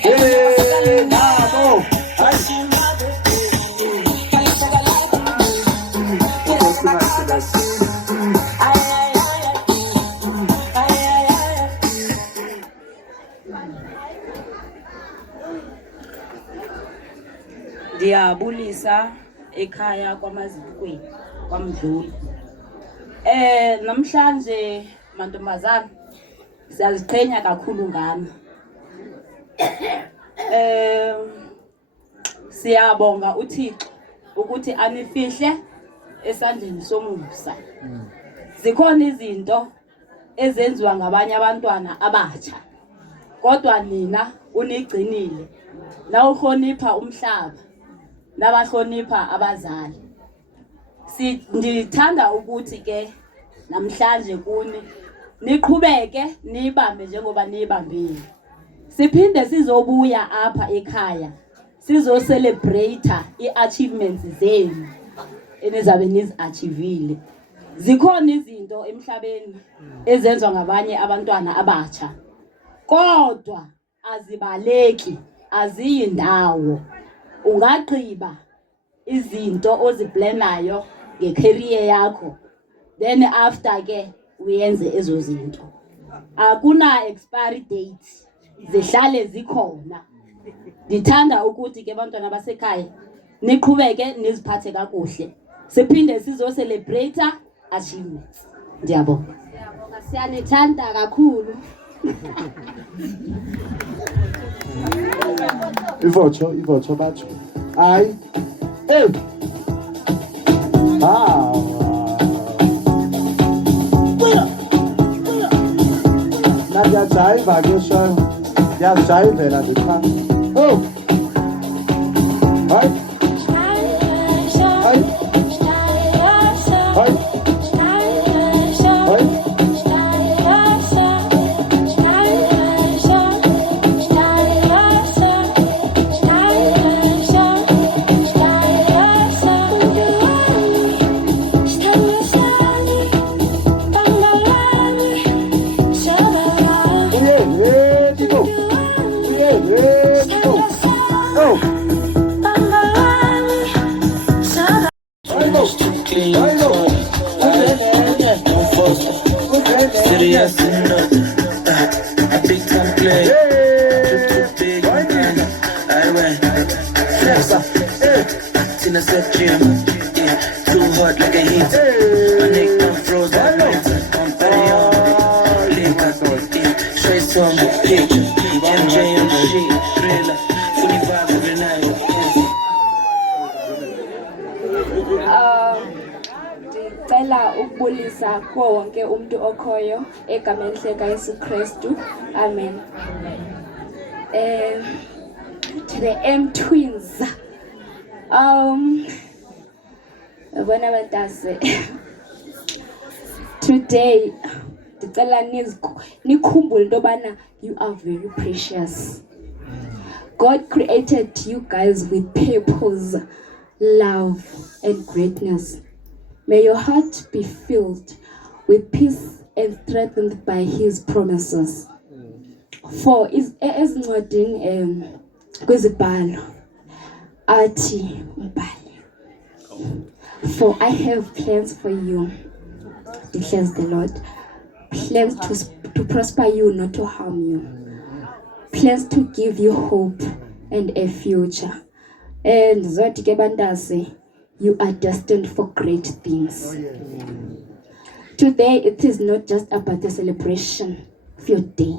Hey, nabo. Hayi. Ndiyabulisa ekhaya kwaMazikweni kwaMdluli. Namhlanje mantombazana siyaziqhenya kakhulu ngani. Siyabonga uThixo ukuthi anifihle esandleni somusa. Zikhona izinto ezenziwa ngabanye abantwana abatsha. Kodwa nina unigcinile. Na uhlonipha umhlaba. Nabahlonipha abazali. Ndithanda ukuthi ke namhlanje kuni niqhubeke nibambe njengoba nibambile. Siphinde sizobuya apha ekhaya sizo celebrate iachievements zenu enizabe niziachievile. Zikhona izinto emhlabeni ezenziwa ngabanye abantwana abatsha. Kodwa azibaleki, aziyindawo. Ungagqiba izinto oziplanayo ngecareer yakho, then after ke uyenze ezo zinto. Akuna expiry date, zihlale zikhona. Ndithanda ukuthi ke abantwana basekhaya niqhubeke niziphathe kakuhle. Siphinde sizo celebrate achievements. Ndiyabonga. Siyanithanda kakhulu. Ivotsho batsho. Hayi. Eh. Najayiva ke show. Yajayivela ngikha. Oh. Hayi. Hayi. Hayi. Hayi. Serious enough, a big time play. Too big, I went. Tina said gym, too hot like a heat. My neck don't froze like winter. I'm party on, link up, straight from the picture. MJ on the sheet, thriller, funny vibe every night. Ndicela ukubulisa kuwo wonke umuntu okhoyo egameni likaYesu Kristu. Amen. To the M twins. Bona batase. Today ndicela nikhumbule into bana you are very precious. God created you guys with purpose, love and greatness. May your heart be filled with peace and strengthened by his promises. For ezincwadini kwizibhalo athi umbhali, for I have plans for you, declares the Lord, plans to prosper you, not to harm you, plans to give you hope and a future. And zothi ke bantase, you are destined for great things. Today, it is not just about the celebration of your day.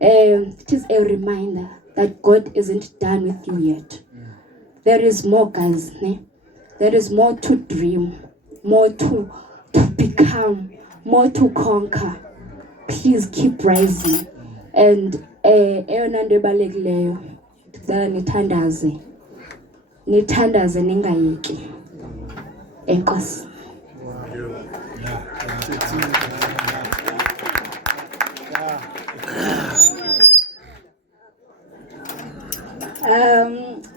It is a reminder that God isn't done with you yet. There is more, guys. There is more to dream, more to become, more to conquer. Please keep rising. And eyona nto ebalulekileyo ndicela nithandaze. Nithandaze ningayeki. Enkosi.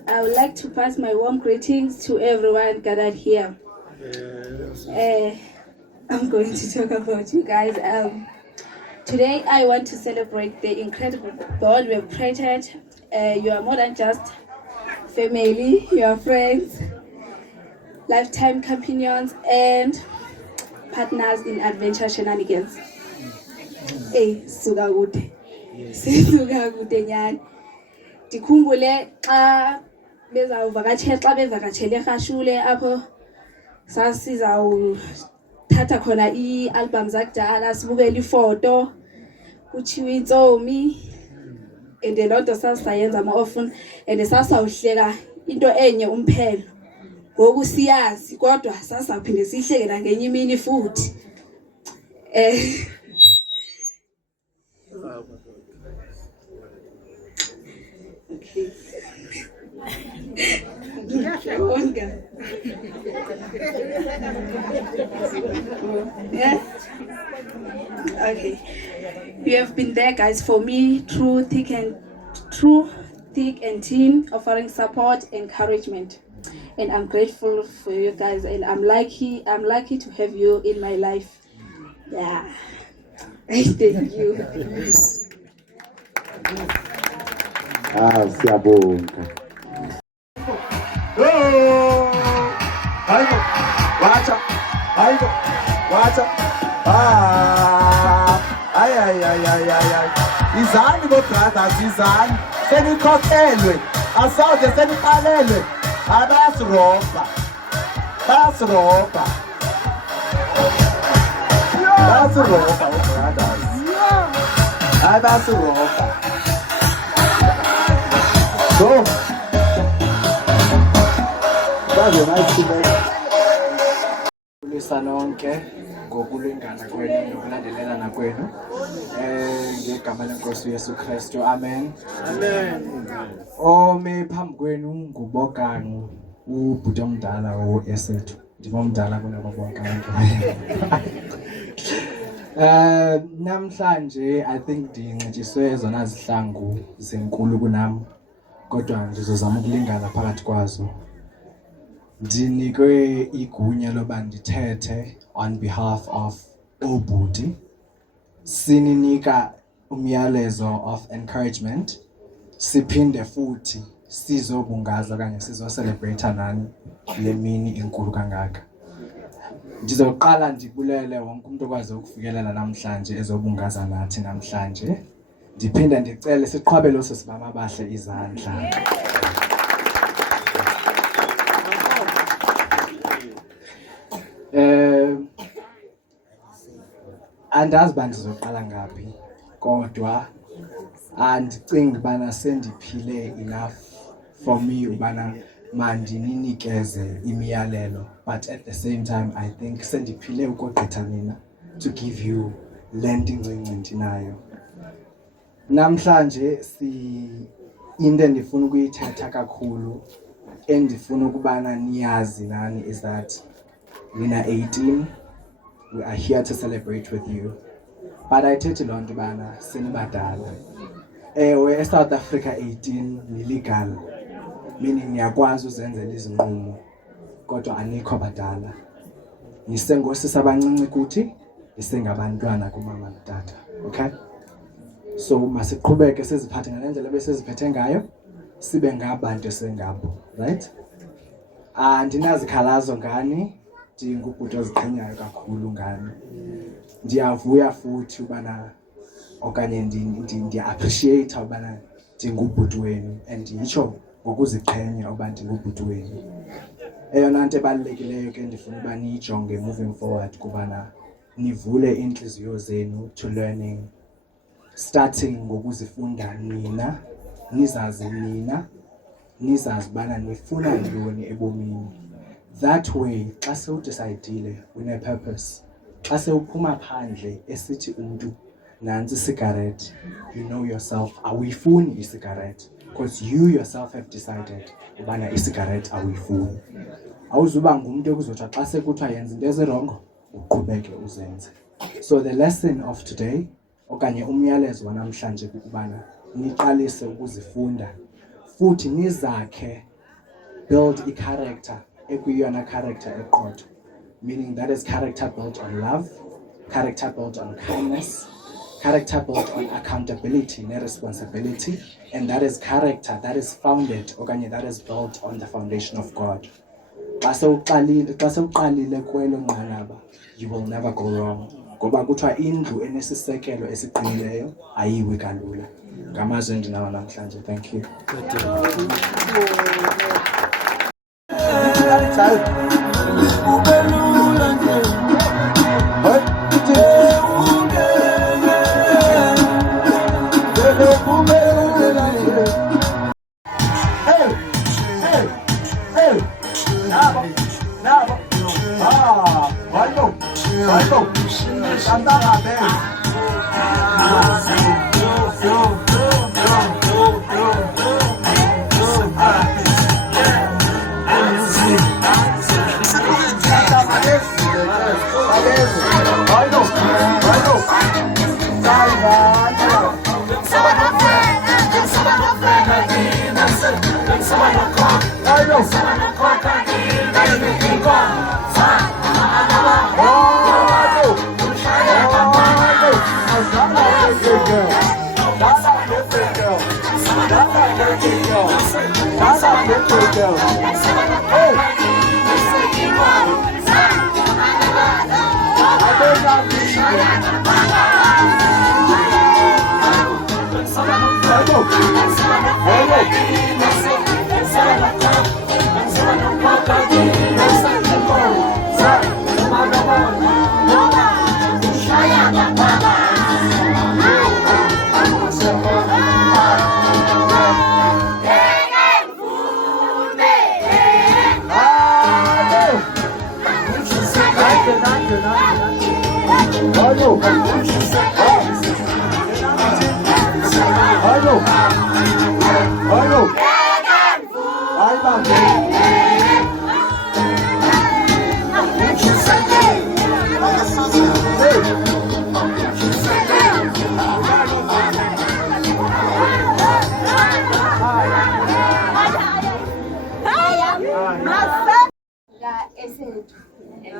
I would like to pass my warm greetings to everyone gathered here. I'm going to talk about you guys. Today, I want to celebrate the incredible bond we have created. You are more than just family, you are friends, lifetime companions, and partners in adventure shenanigans. Hey, suka kude. Sisuka kude nyani. Ndikhumbule xa bevakatshele eRhashule apho sasizawuthatha khona ii-album zakudala sibukele ifoto kutshiwo intsomi and loo nto sasisayenza ma-often and sasawuhleka into enye umphelo ngoku siyazi kodwa sasawuphinde siyihleke nangenye imini futhi okay. Yeah. Okay. You have been there, guys, for me through thick and thin, offering support, encouragement, and I'm grateful for you guys. And I'm lucky to have you in my life. Yeah. Thank you. Siyabonga. Hayibo, wacha. Ay. Izani bo brothers, izani. Senikhokhelwe. Asoze seniqalelwe. Bayasiroba. Bayasiroba, brothers. Bayasiroba. So. Kulisa nonke ngokulingana kwenu nokulandelelana kwenu ngegama lenkosi uYesu Kristu, amen. Ome phambi kwenu nguBogang, ubhuti omdala oesethu. Ndimomdala kunabo bonke abantu. Namhlanje I think ndinxityiswe ezona zihlangu zenkulu kunam, kodwa ndizozama ukulingana phakathi kwazo. Ndinikwe igunya loba ndithethe on behalf of obhuti. Sininika umyalezo of encouragement. Siphinde futhi sizobungaza okanye sizocelebrate nani le mini enkulu kangaka. Ndizoqala ndibulele wonke umuntu okwazi ukufikelela namhlanje ezobungaza nathi namhlanje. Ndiphinde ndicele siqhwabele osibama abahle izandla. Andazi uba ndizoqala ngaphi, kodwa andicingi ubana sendiphile enough for me ubana mandininikeze imiyalelo, but at the same time I think sendiphile ukogqitha nina to give you le nto incinci ndinayo. Namhlanje into endifuna ukuyithetha kakhulu endifuna ukubana niyazi nani is that nina 18, we are here to celebrate with you. But ayithethi loo nto bana senibadala. Ewe, eSouth Africa 18 ni-legal, meaning niyakwazi uzenzela izinqumo, kodwa anikho badala. Nisengoosisi abancinci kuthi, nisengabantwana kumama notata. Okay? So masiqhubeke siziphathe ngale ndlela besiziphethe ngayo, sibe ngabantu esengabo, right? Andinazikhalazo ngani, ndingubhuti oziqhenyayo kakhulu ngani. Ndiyavuya futhi ubana okanye ndiya-appreciate ubana ndingubhuti wenu, and nditsho ngokuziqhenya uba ndingubhuti wenu. Eyona nto ebalulekileyo ke ndifuna uba niyijonge moving forward kubana nivule iintliziyo zenu to learning, starting ngokuzifunda nina, nizazi ubana nifuna ntoni ebomini. That way, xa sewudisayidile une-purpose, xa sewuphuma phandle esithi umntu nansi isigarethi, you know yourself, awuyifuni isigarethi, because you yourself have decided ubana isigarethi awuyifuni. Awuzuba ngumntu ekuzotsha xa sekuthiwa yenza into ezirongo, uqhubeke uzenze. So the lesson of today, okanye umyalezo wanamhlanje kukubana niqalise ukuzifunda, futhi nizakhe build i-character ekuyiyona character eqotho, meaning that is character built on love, character built on kindness, Character built on accountability and responsibility, and that is character that is founded, okanye that is built on the foundation of God. Xa sewuqalile kwelo nqanaba, you will never go wrong. Ngoba kuthiwa indlu enesisekelo esiqinileyo ayiwi kalula. Ngamazwi endinawo namhlanje. Thank you.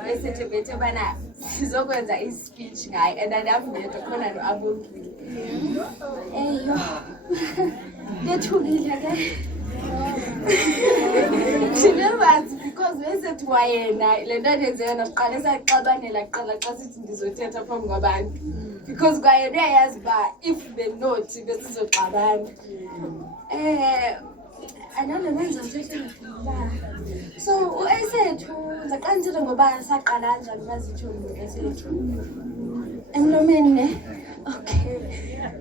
esithebethe bana sizokwenza i-speech ngaye and andavuyedwa khona no-abongile eyo bethukile ke ndinebazi because besethi wayena le nto ndenzeyona siqale saxabanela kuqala xa sithi ndizothetha phambi kwabantu because kwayena uyayazi uba if benothi besizoxabana analo menza mthethela so uesethu ndaqala ndithetha ngoba saqala njani mazitsho uesethu emlomeni ne okay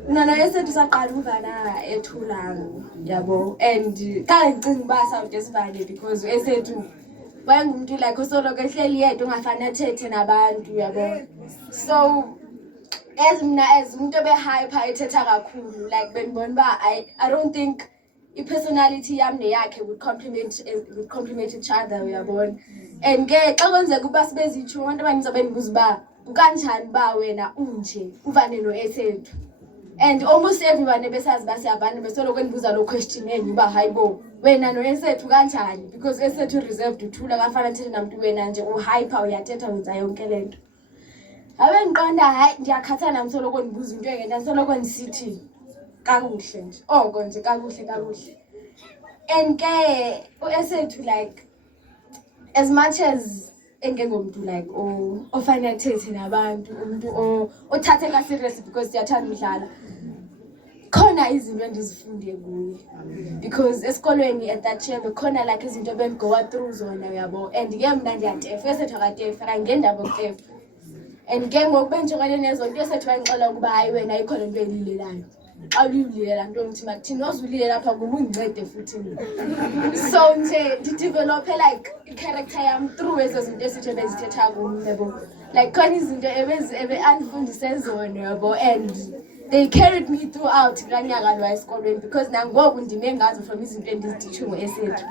nona esethu saqala uvana ethula yabo and xa ngicinga uba sawude sivane because esethu wayengumuntu like usoloko ehleli yedwa ungafani athethe nabantu yabo so as mina as umuntu obehyper ethetha kakhulu like benibona uba I don't think i-personality yami neyakhe would complement each other uyabona and ke xa kwenzeka uba sibezitsho abantu abaninzi abendibuza uba ukanjani ba wena unje uvane no-esethu and almost everyone ebesazi basiyavana besoloko endibuza lo question enye uba hayibo wena no-esethu kanjani because esethu reserved uthula kafana thethe namntu wena nje uhyper uyathetha wenza yonke le nto abe ndiqonda hayi ndiyakhathana msoloko ndibuza into enye ndasoloko ndisithi kakuhle nje oko nje kakuhle and ke uesethu like as much as engengomntu like ofane athethe nabantu umuntu othatheka serious because siyathanda udlala khona izinto endizifunde kuye because esikolweni at that year bekhona like izinto bendigowa through zona uyabo and ke mna ndiyatefa esethu akatefa ngendaba okutefa and ke ngoku benjengane nezo nto esethu wayixela ukuba hayi wena ayikho lento elilelayo xa ulilela nto ngithi makuthini ozulile lapha ngoba undincede futhi so nje ndidevelophe like i-character yam through ezo zinto esithi ebezithetha kum yabo like khona izinto ebe-andifundise zona yabo and they carried me throughout kanyaka lwa esikolweni because nangoku ndime ngazo from izinto endizititsho ngo-esethu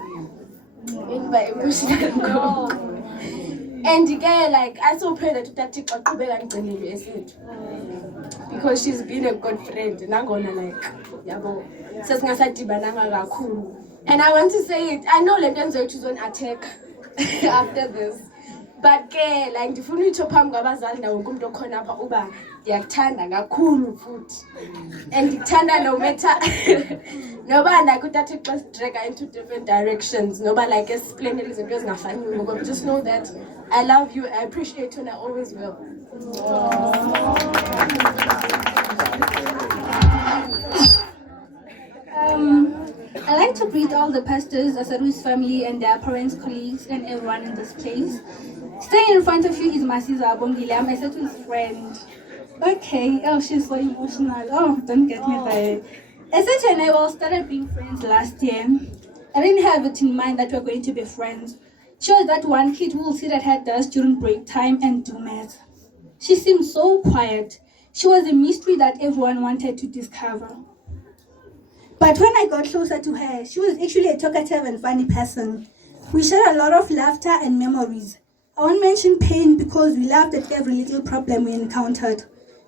endiba emotional ngoku and ke like I so pray that utathixo aqhubeka ndigcinile esethu because she's been a good friend nangona like yabo sesingasadibananga kakhulu and I want to say it I know le nto endizoyithi uzon attack after this But ke like ndifuna uyitho phambi kwabazali nawo wonke umuntu okhona apha uba ndiyakuthanda kakhulu futhi. And ndikuthanda no matter noba like uthatha ixesha drag into different directions, noba like esiplanele izinto ezingafaniyo, but just know that I love you, I appreciate you and I always will. I like to greet all the pastors, Asaru's family and their parents, colleagues and everyone in this place. Staying in front of you is Masiza Abongile. I'm Asaru's friend. Okay, oh, she's so emotional. Oh, don't get me there. Asaru and I all started being friends last year. I didn't have it in mind that we're going to be friends. She was that one kid who will sit at her desk during break time and do math. She seemed so quiet. She was a mystery that everyone wanted to discover. But when I got closer to her, she was actually a talkative and funny person. We shared a lot of laughter and memories. I won't mention pain because we laughed at every little problem we encountered.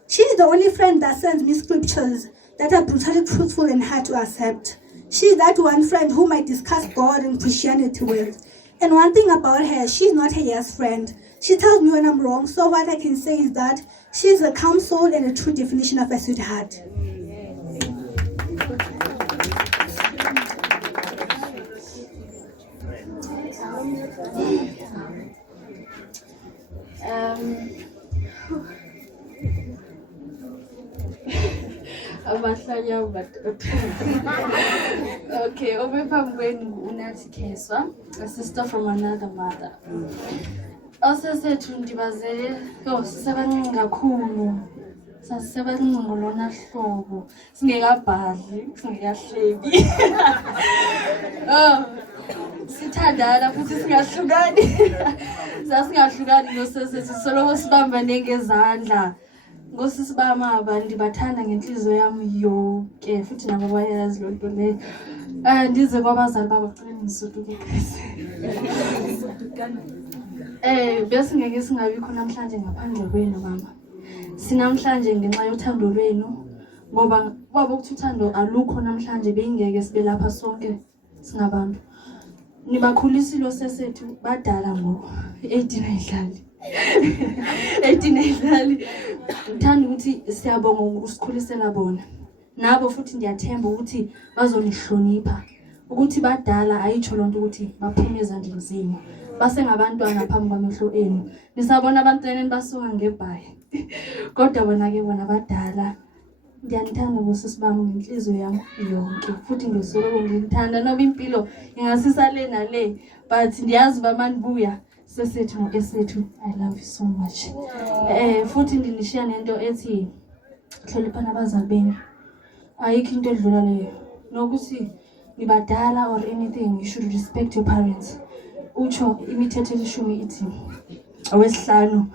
She is the only friend that sends me scriptures that are brutally truthful and hard to accept. She is that one friend whom I discuss God and Christianity with. And one thing about her, she's not a yes friend. She tells me when I'm wrong, so what I can say is that she's a calm soul and a true definition of a sweetheart. Okay, Unathi Keswa, a sister from another mother. Also said to Ndibazele, yo, sebancinci kakhulu. Sasebancinci ngolona hlobo. Singekabhadli, singekahleki. Oh, sithandana futhi singahlukani. Sasingahlukani nosesethu soloko sibambane ngezandla. Ngosisibama abantu ndibathanda ngenhliziyo yami yonke futhi nabo bayazi lo nto le. Ndize kwabazali babo cela ngisuduke Chris. Bese ngeke singabikho namhlanje ngaphandle kwenu mama. Sinamhlanje ngenxa yothando lwenu ngoba baba ukuthi uthando alukho namhlanje bengeke sibe lapha sonke singabantu. Nibakhulisile sesethu badala ngo 18 ayidlali. 18 ayidlali. Ngithanda ukuthi siyabonga ukusikhulisela bona. Nabo futhi ndiyathemba ukuthi bazonihlonipha. Ukuthi badala ayitsho lonto ukuthi baphume ezandleni zenu. Base ngabantwana phambi kwamehlo enu. Nisabona abantwana basuka ngebhayi. Kodwa bona ke bona badala. Ndiyanithanda ngosisibami ngenhliziyo yami yonke. Futhi ngisoloko ngithanda noba impilo ingasisa le nale, but ndiyazi bamandibuya sesethu ngoesethu. I love you so much. Futhi ndinishiya nento ethi hloniphana abazali benu. Ayikho into edlula leyo. Nokuthi nibadala or anything, you should respect your parents. Ucho imithetho elishumi ithi owesihlanu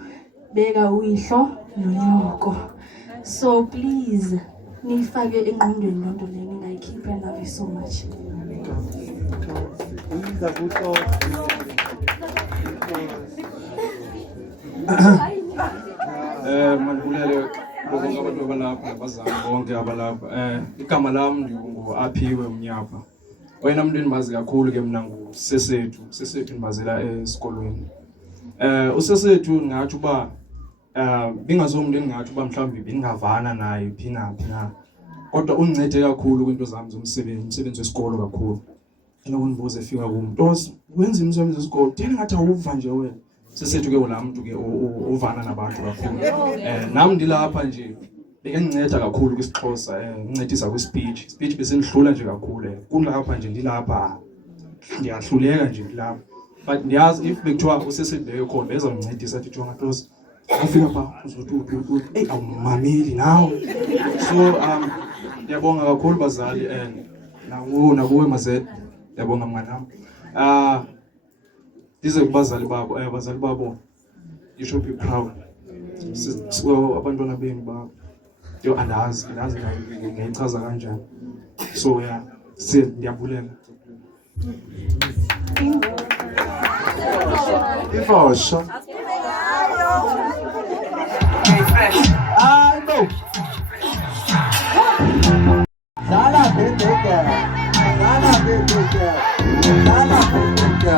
beka uyihlo nonyoko. So please nifake engqondweni lonto le ningayikhiphi. I love you so much. Mandibulele bonke abantu abalapha nabazali bonke abalapha. Igama lami ndingu-Aphiwe Mnyapha. Wena umuntu endimazi kakhulu ke mina nguSesethu. Sesethu ndibazela esikolweni. Usesethu ngathi uba bingazomuntu engathi uba mhlawumbe bengavana naye phi na. Kodwa undincede kakhulu kwinto zami zomsebenzi wesikolo kakhulu. Enokunibuza efika kum, "Ntos, wenza umsebenzi wesikolo, thina ngathi awuva nje wena." Sesethu ke ulaa mntu ke uvana nabantu kakhulu. Nam ndilapha nje bekendinceda kakhulu kwisiXhosa, ndincedisa kwi-speech. Speech besendidlula nje kakhulu. Kulapha nje ndilapha ndiyahluleka nje ndilapha. But ndiyazi if bekuthiwa uSesethu leyo khona bezawundincedisa athi jonga Ntos, ufika pha uzothi uthi awumameli nawe. So ndiyabonga kakhulu bazali nakuwe Mazet, ndiyabonga mnganam. Ndize kubazali babo, abazali babo, you should be proud. Abantwana benu babo. Yo andazi ngayichaza kanjani. So yeah, ndiyabulela. Ifosha. No. Dala bendeka. Dala bendeka. Dala bendeka.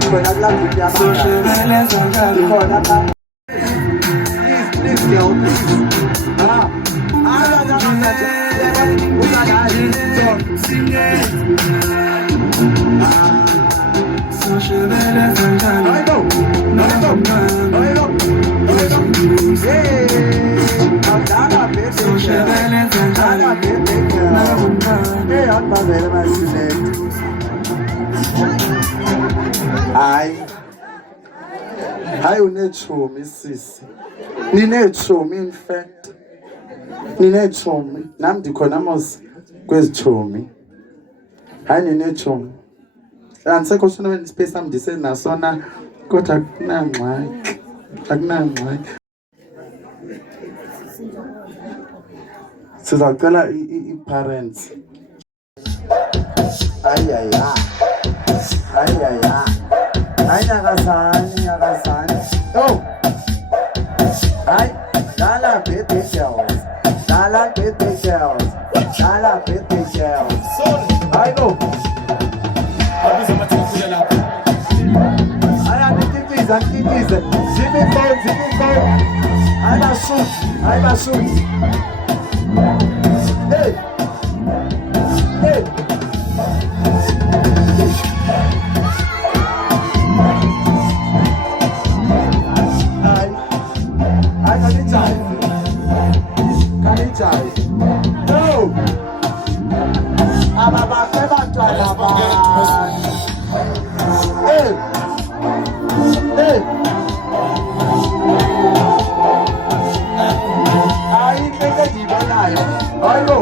Khona kulapho kuyabanga. Khona la. Please girl. Hayi unetshomi sisi. Ninetshomi in fact. Ninetshomi. Nami ndikhona mos kwezitshomi. Hayi ninetshomi. Andisekho shona wena space am ndisenasona kodwa akunangxaki. Akunangxaki. Sizacela i-parents. Ayaya. Hayi nyakazani. Oh. Hayi, dala birthday girls. Hayi go. Antitize. Zimi phone. Hayi bashoot. Hey. No. Hey. Aí pega de banana. Vai go.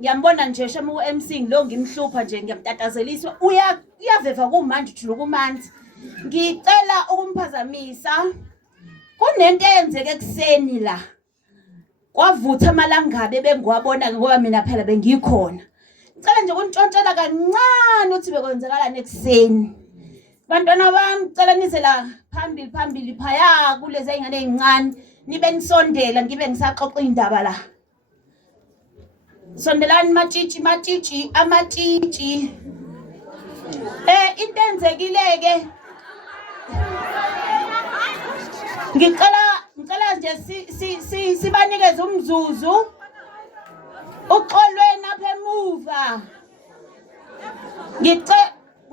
Ngiyambona nje shema uMC lo ngimhlupha nje ngiyamtatazeliswa uyaveva kumanje uthi lokumanzi ngicela ukumphazamisa kunento eyenzeke ekseni la kwavutha amalangabe bengiwabona ngoba mina phela bengikhona ngicela nje ukuntshontshela kancane uthi bekwenzekala nekseni bantwana bami ngicela nize la phambili phaya kulezi ingane ezincane nibe nisondela ngibe ngisaxoxa indaba la sondelani matshitshi amatshitshi into enzekileke ngicela nje sibanikeze umzuzu uxolweni apha emuva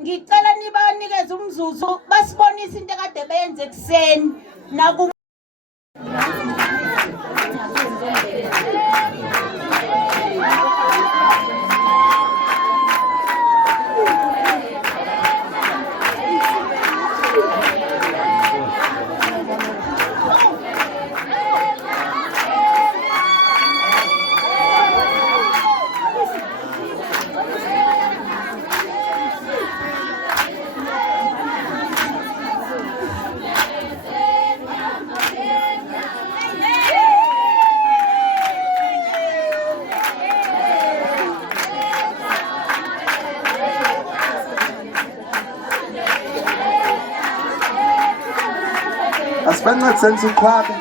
ngicela nibanikeze umzuzu basibonise into ekade beyenze ekseni naku Asibancediseni sikhwabe.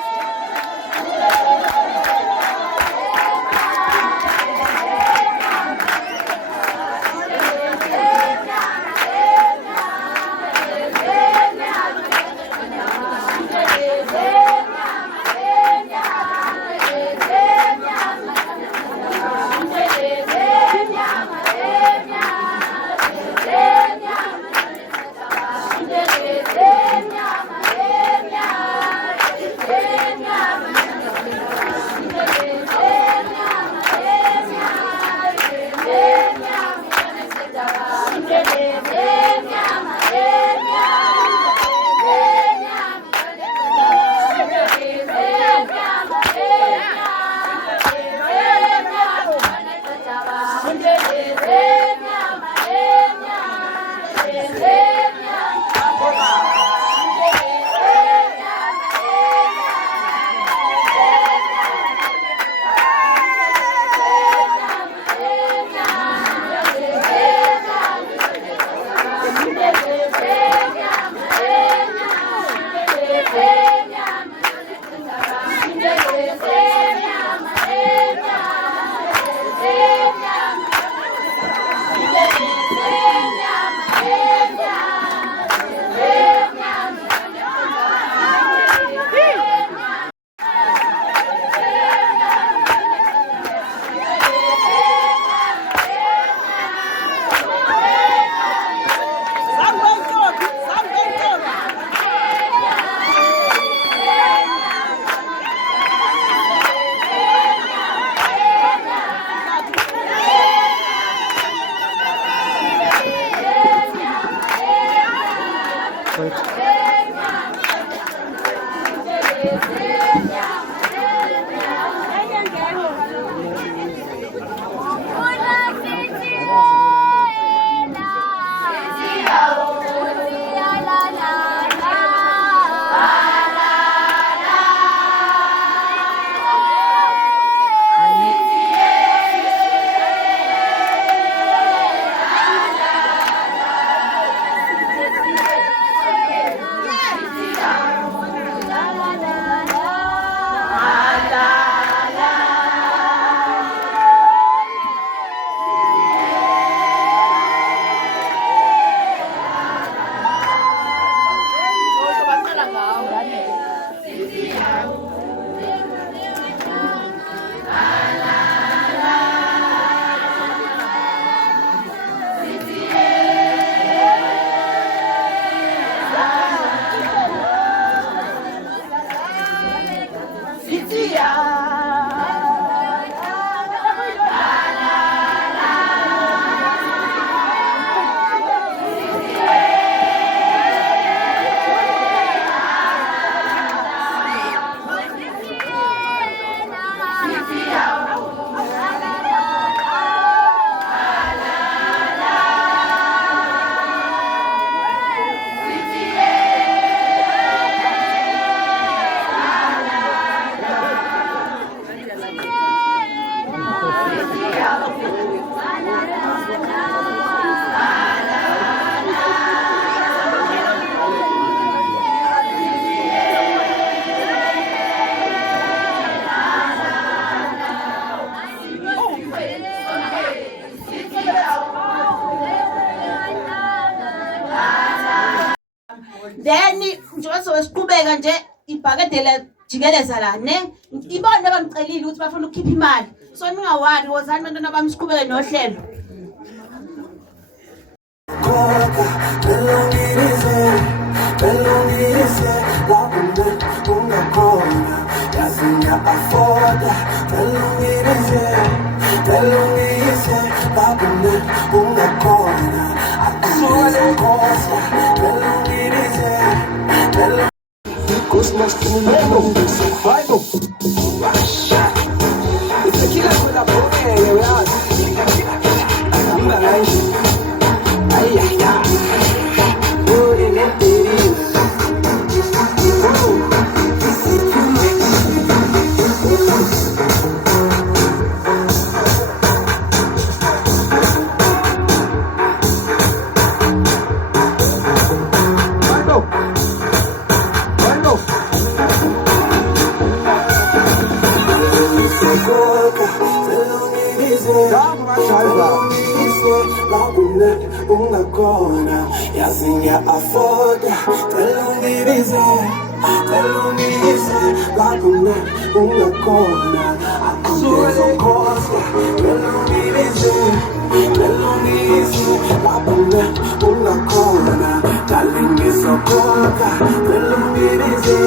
then njengoba siqhubeka nje ibhakede la jikeleza la ne ibona abangicelile ukuthi bafuna ukukhipha imali so ningawari wozani bantwana bami siqhubeke nohlelo afoka belungise lapho ungakhona yazi ngiya-afoda belungise lapho ungakhona akusukelekhosa belungise Christmas to me, survival. It's a killer with a bone, I'm a nice. Ay, ay, ay. Oh, in it, ungakhona yazi ngiya-afoda belungise lapho ungakhona akusukelekhosa belungise lapho ungakhona darling ngizokhokha belungise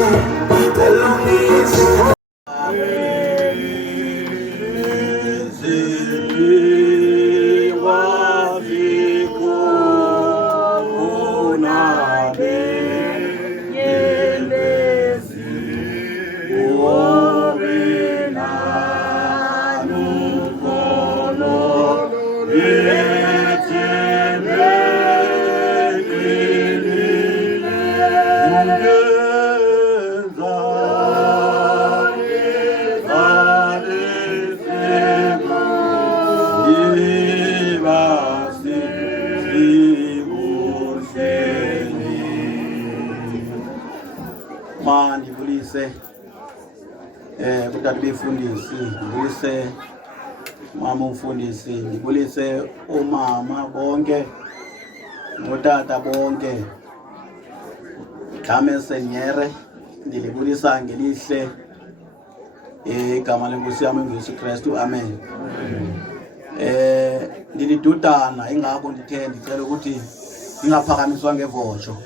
Ndibulise kutata befundisi, ndibulise mama umfundisi, ndibulise umama bonke notata bonke. Dlame Senyere ndilibulisa ngelihle igama lenkosi yami uJesu Kristu, amen. Ndilidudana ingakho ndithe ndicela ukuthi ingaphakamiswa ngevotsho.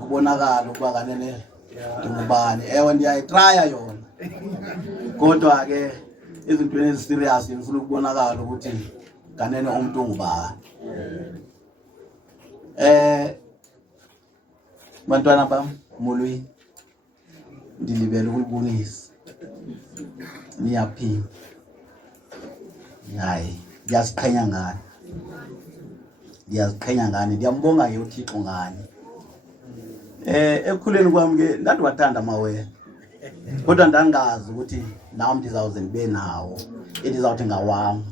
Kubonakala ukuba kanene ngubani. Ndiyayitraya yona, kodwa ke izintweni eziserious ngifuna ukubonakala ukuthi kanene umuntu ngubani. Bantwana bam, molweni, ndilibele ukubonisa niyaphila. Hayi, ndiyaziqhenya ngani, ndiyambonga ke uThixo ngani. Ekukhuleni kwami ke ndandiwathanda amawele, kodwa ndangazi ukuthi nami ndizawuze ndibe nawo endizawuthi ngawami.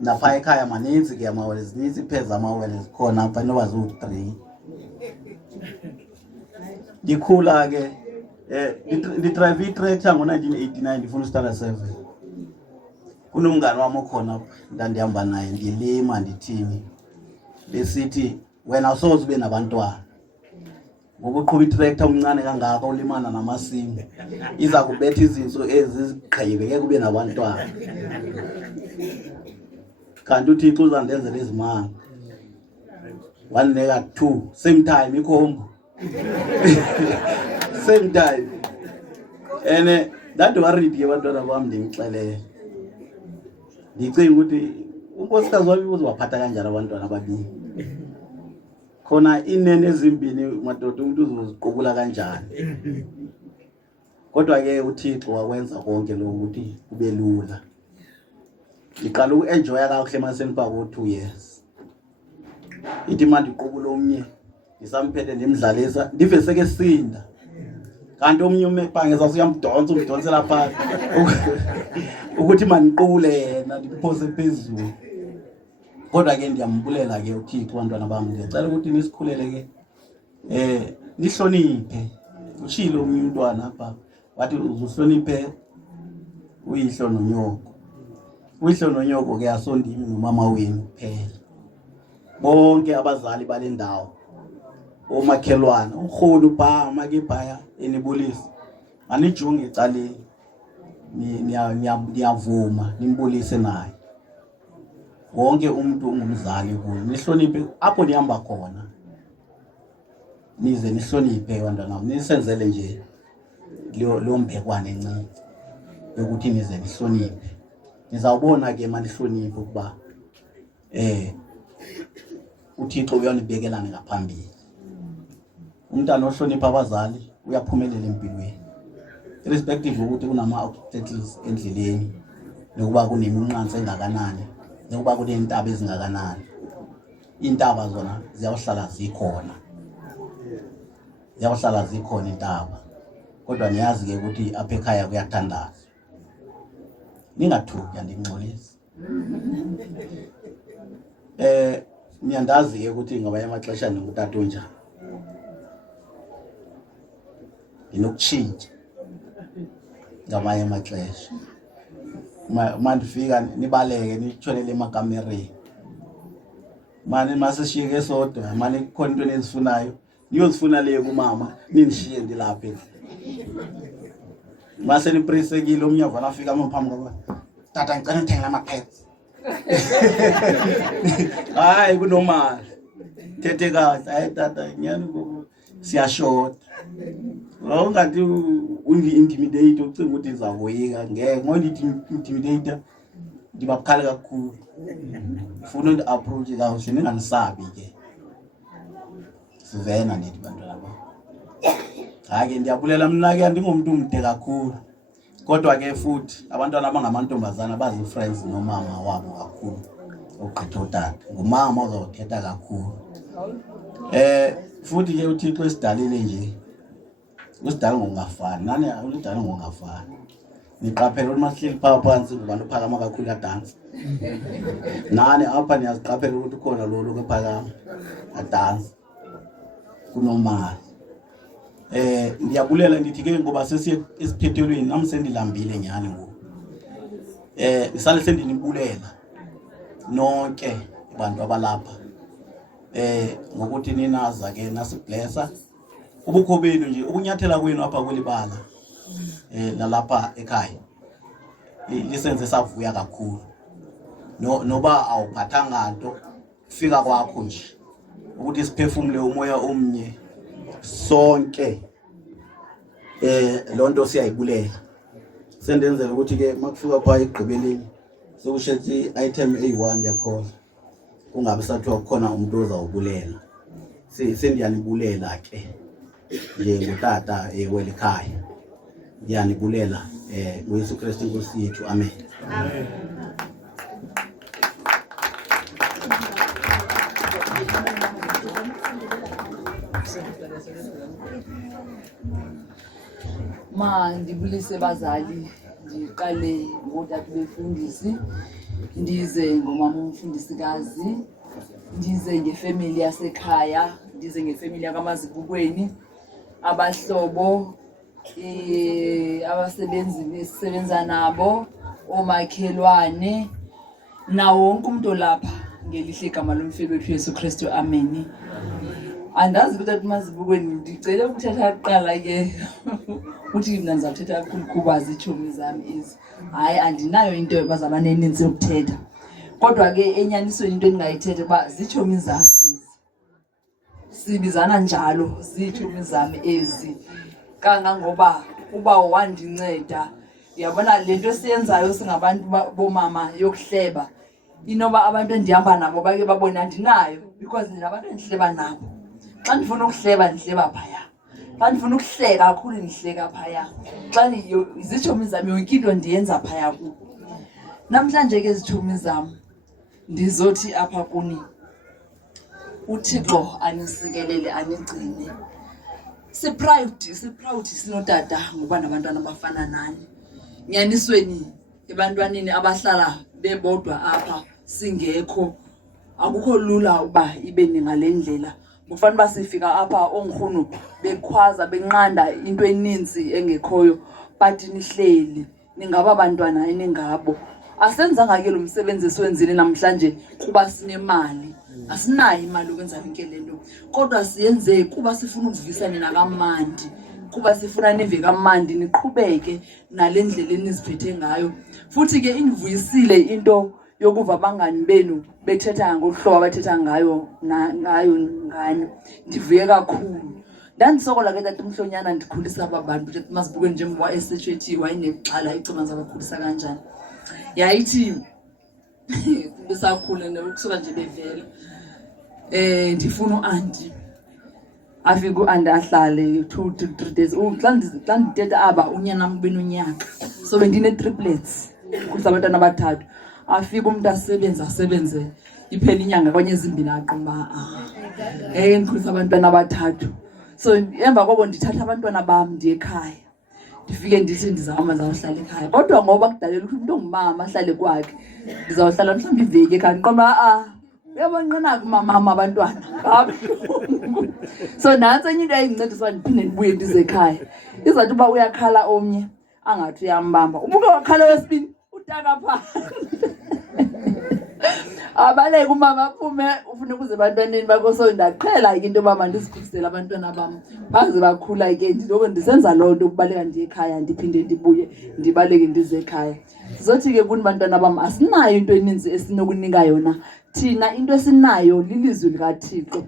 Napha ekhaya maninzi ke amawele, zininzi ipheza amawele zikhona apha noba ziwu-3. Ndikhula ke ndidrayive itractor ngo-1989 ndifuna uStandard 7. Kunomngane wami okhona ndandihamba naye ndilima ndithini, besithi wena awusoze ube nabantwana ngokuqhuba itractor umncane kangaka ulimana namasimu, iza kubetha izinso ezi ziqhebe ke kube nabantwana. Kanti uThixo uzandenzela izimanga, wandinika 2 same time ikhombo same time. Ndandiwaridi ke abantwana bam ndimxelele, ndicinga ukuthi unkosikazi wami uzowaphatha kanjani abantwana ababili. Khona inene ezimbini madoda umuntu uzoziqubula kanjani. Kodwa ke uThixo wakwenza konke lokho ukuthi kube lula. Ngiqala uku-enjoya kakuhle maseniba ko-2 years. Ithi manje ndiqubula omnye ngisamphethe ndimdlalisa ndive seke sinda, kanti omnye umebhange umdonsela phansi ukuthi maniqule yena ndiphose phezulu. Kodwa ke ndiyambulela ke uThixo bantwana bami, ngiyacela ukuthi nisikhulele ke nihloniphe. Ushilo omnye umntwana apha wathi uzuhloniphe uyihlo nonyoko. Uyihlo nonyoko ke asondimi nomama wenu kuphela, bonke abazali bale ndawo, omakhelwana, uRhulu uBhama ke phaya enibulisa, anijonge ecaleni, niyavuma nimbulise naye. wonke umuntu ungumzali kuyo nihloniphe apho nihamba khona nize nihloniphe abantwana nisenzele nje lo mbhekwane encane yokuthi nize nihloniphe nizawubona ke manihloniphe ukuba uThixo uyanibekelana ngaphambili umntana ohlonipha abazali uyaphumelela empilweni irrespective ukuthi kunama obstacles endleleni nokuba kuneminqansi engakanani nokuba kunentaba ezingakanani intaba zona ziyawuhlala zikhona intaba kodwa niyazi ke ukuthi apha ekhaya kuyathandazwa ningathuki andingxolisi niyandazi ke ukuthi ngabanye amaxesha ningutata onjani inokutshintsha ngamanye amaxesha mandifika nibaleke nitshonele emakamereni manje masishiyeke sodwa manje kukhona into enizifunayo niyozifuna leyo kumama ninishiye ndilapha mase nipresekile umnyavana afika amaphambi kwaba tata ngicela ngithengele amaphets hayi kunomali thethe kahle hayi tata nyani siyashota ungathi ungi-intimidate ucinga ukuthi izakoyika ngeke ngoba intimidate ndibabukhali kakhulu ufuna undi-approach kakuhle ninganisabi ke sivena nithi bantwana bam hayi-ke ndiyabulela mna ke andingomuntu umde kakhulu kodwa ke futhi abantwana abangamantombazana bazi-friends nomama wabo kakhulu ogqitha utata ngumama ozawuthetha kakhulu futhi ke uThixo esidalile nje usidala ngokungafani nani ulidala ngokungafani niqaphela ukuthi masihleli phansi kubantu phakama kakhulu kadansi nani apha niyaziqaphela ukuthi khona lo kephakama adansi kunomali ndiyabulela ndithi ke ngoba sesiye esiphethelweni nami sendilambile nyani ngoku ngisale sendinibulela nonke abantu abalapha ngokuthi ninaza ke nasiblessa ubukho benu nje ukunyathela kwenu apha kwelibala lalapha ekhaya lisenze savuya kakhulu noba awuphathanga nto kufika kwakho nje ukuthi siphefumule umoya omnye sonke lonto siyayibulela sendenzela ukuthi ke makufika pha egqibeleni sokushethi item A1 yakho ungabe sathiwa kukhona umuntu ozawubulela sendiyanibulela ke nje ngutata welikhaya ngiyanibulela uYesu Kristu Nkosi yethu amen. Amen. Ndibulise bazali ndiqale ngotata befundisi ndize ngomama umfundisikazi ndize ngefamily yasekhaya ndize ngefamily yakamazibukweni abahlobo abasebenzi esisebenza nabo omakhelwane nawo wonke umuntu lapha ngelihle igama lomfowethu Yesu Kristu amen. Andazi ukuthi mazibukweni ndicela ukuthetha kuqala ke uthi mina ngizathetha kakhulu kuba zitshomi zami ezi hayi andinayo into bazabane eninzi yokuthetha kodwa ke enyanisweni into endingayithetha kuba zitshomi zami ezi sibizana njalo zitshomi zami ezi kangangoba uba wandinceda uyabona lento esiyenzayo singabantu bomama yokuhleba inoba abantu endihamba nabo bake babona andinayo because ninabantu endihleba nabo xa ndifuna ukuhleba ndihleba phaya xa ndifuna ukuhleka kakhulu ndihleka phaya xa izitshomi zami yonke into ndiyenza phaya kubo namhlanje ke izitshomi zami ndizothi apha kuni uThixo anisikelele anigcine siproud sinotata ngoba nabantwana abafana nani nyanisweni ebantwaneni abahlala bebodwa apha singekho akukho lula uba ibe ningalendlela kufanele basifika apha onkhunu bekhwaza benqanda into eninzi engekhoyo but nihleli ningaba abantwana eningabo asenzanga ke lo msebenzi esiwenzile namhlanje kuba sinemali asinayo imali ukwenza yonke lento kodwa siyenze kuba sifuna ukuvisa nina kamandi kuba sifuna nive kamandi niqhubeke nalendlela eniziphethe ngayo futhi ke indivuyisile into yokuva abangani benu bethetha ngokuhlobo abathetha ngayo ngani ndivuye kakhulu. Ndandisokola ke tata uMhlonyana ndikhulisa abantu ukuthi masibuke njengoba esetshethi wayinexhala icima zabakhulisa kanjani. Yayithi besakhula nokusuka nje bevela ndifuna uanti afike uanti ahlale 2 to 3 days. Xa ndithetha aba unyana mbini unyaka so bendine triplets kusabantwana abathathu. Afike umuntu asebenze iphela inyanga kwanye ezimbini aqomba ngikhulisa abantwana abathathu. So emva koko ndithatha abantwana bami ndiye ekhaya. Ndifike ndithi ndizahamba ndizawuhlala ekhaya. Kodwa ngoba kudalela ukuthi umuntu ongumama ahlale kwakhe ndizawuhlala mhlawumbe iveki ekhaya. Ndiqomba uyabonqena kumama abantwana. So nansi enye into engincedisa ndiphinde ndibuye ndize ekhaya. Izathi uba uyakhala omnye angathi uyambamba. Ubuke wakhala wesibini utaka phansi. Abaleke umama aphume ufuna ukuze abantwaneni bakho so ndaqhela into yoba mandizikhulisele abantwana bami baze bakhula ke ndiloko ndisenza loo nto ukubaleka ndiye ekhaya ndiphinde ndibuye ndibaleke ndize ekhaya. Sizothi ke kuni bantwana bami asinayo into eninzi esinokunika yona. Thina into esinayo lilizwi likaThixo.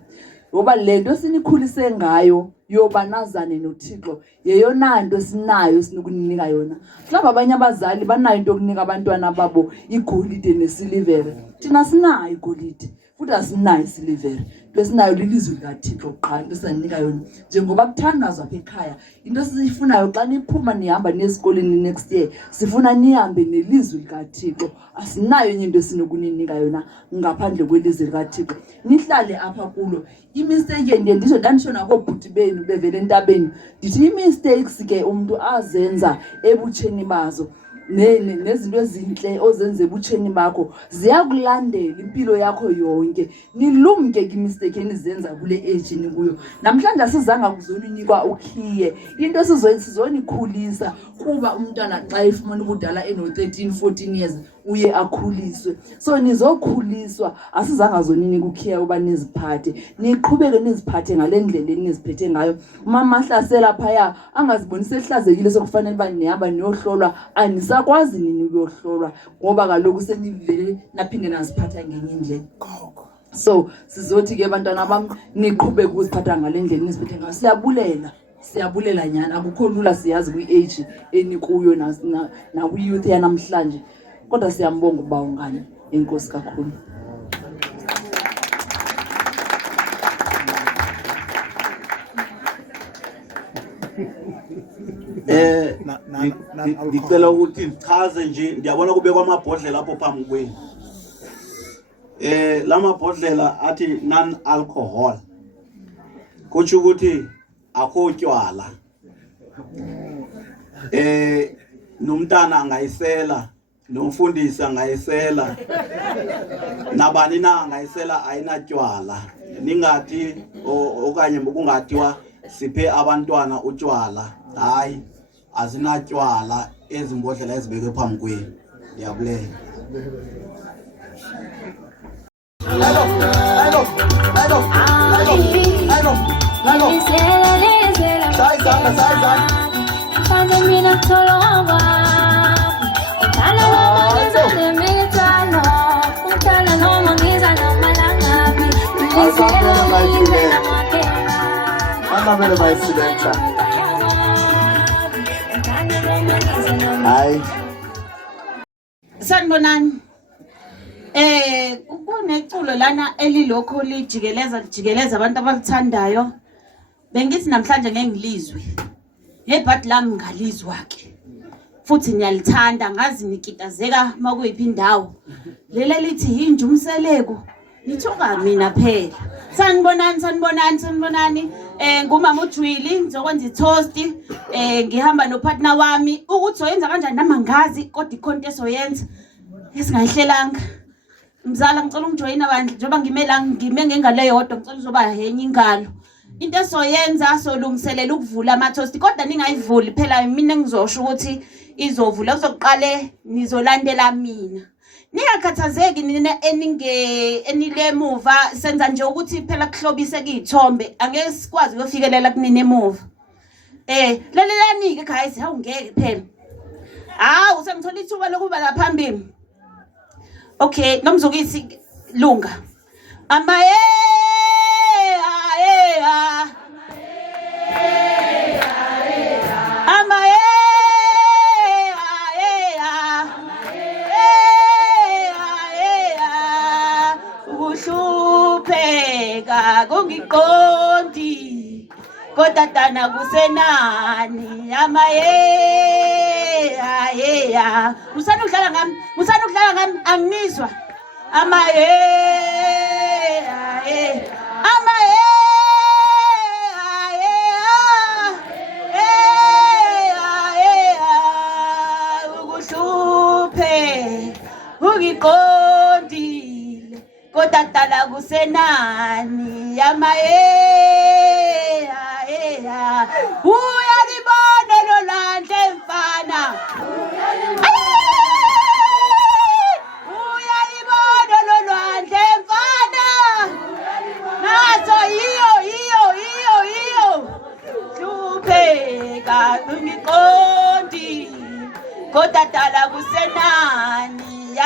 Ngoba lento sinikhulise ngayo yoba nazane noThixo yeyona nto sinayo sinokunika yona. Mhlawumbe abanye abazali banayo into yokunika abantwana babo igolide nesilivere. Thina sinayo igolide futhi asinayo isilivere. Into esinayo lilizwi likaThixo qha into esinika yona. Njengoba kuthandazwa apha ekhaya into esiyifunayo xa niphuma nihamba nesikoleni next year sifuna nihambe nelizwi likaThixo. Asinayo enye into esinokunika yona ngaphandle kwelizwi likaThixo. Nihlale apha kulo. Imistake ndiye ndisho ndandisho nakobhuti benu bevele entabeni ndithi imistakes ke umuntu azenza ebutsheni bazo nezinto ezinhle ozenze ebutsheni bakho ziyakulandela impilo yakho yonke. Nilumke kimistake enizenza kule age nikuyo. Namhlanje asizanga kuzoninikwa ukhiye. Into sizonikhulisa kuba umntwana xa efumana ubudala eno 13 14 years uye akhuliswe. So nizokhuliswa asizanga zoninika ukhiye uba niziphathe. Niqhubeke niziphathe ngalendlela eniziphethe ngayo. Umama ahlasela phaya angazibonise ehlazekile sokufanele uba nihamba niyohlolwa anisakwazi nini ukuyohlolwa ngoba kaloku senivele naphinde naziphatha ngenye indlela. So sizothi ke abantwana bami niqhubeke ukuziphatha ngalendlela eniziphethe ngayo. Siyabulela nyana akukho lula siyazi kwi-age enikuyo na kwi-youth yanamhlanje. Kodwa siyambonga uba ungani. Enkosi kakhulu. Ngicela ukuthi ngichaze nje ndiyabona kubekwa amabhodlela lapho phambi kwenu. Lamabhodlela athi non alcohol. Kutsho ukuthi akho tywala. Nomntana angayisela, nomfundisi angayisela. Nabani na angayisela ayinatywala. Ningathi okanye kungathiwa siphe abantwana utywala. Hayi azinatywala ezimbodlela ezibekwe phambi kwenu. Ndiyabulela. Sanibonani. Kuneculo lana elilokho lijikeleza abantu abalithandayo. Bengithi namhlanje ngengilizwe. Nebhadi lami ngalizwa ke. Futhi ngiyalithanda ngazi nikitazeka makuyiphi indawo. Lele lithi yinje umseleko. Nithoka mina phela. Sanibonani. Ngumama uJwili ngizokwenza itoast. Ngihamba nopartner wami ukuthi oyenza kanjani namangazi kodwa ikhonto esoyenza esingayihlelanga. Mzala ngicela ungijoyina bandla njengoba ngime ngengale yodwa ngicela uzoba henye ingalo. Into esoyenza solungiselela ukuvula ama-toast kodwa ningayivuli phela mina ngizosho ukuthi izovula kuzoqale nizolandela mina. Ningakhathazeki nina enile emuva senza nje ukuthi phela kuhlobise kuyithombe angeke sikwazi ukufikelela kunina emuva. Lalelani ke guys awungeke phela. Usengithola ithuba lokuba la phambili. Okay, nomzukisi lunga. Amaye ukuhlupheka kungiqondi kodwa dana kusenani musana udlala ngami angizwa ugiqondile kodwa dala kusenani uyalibona lolandle mfana uyalibona lolwandle mfana naso iyo hlupheka ungiqondi kodwa dala kusenani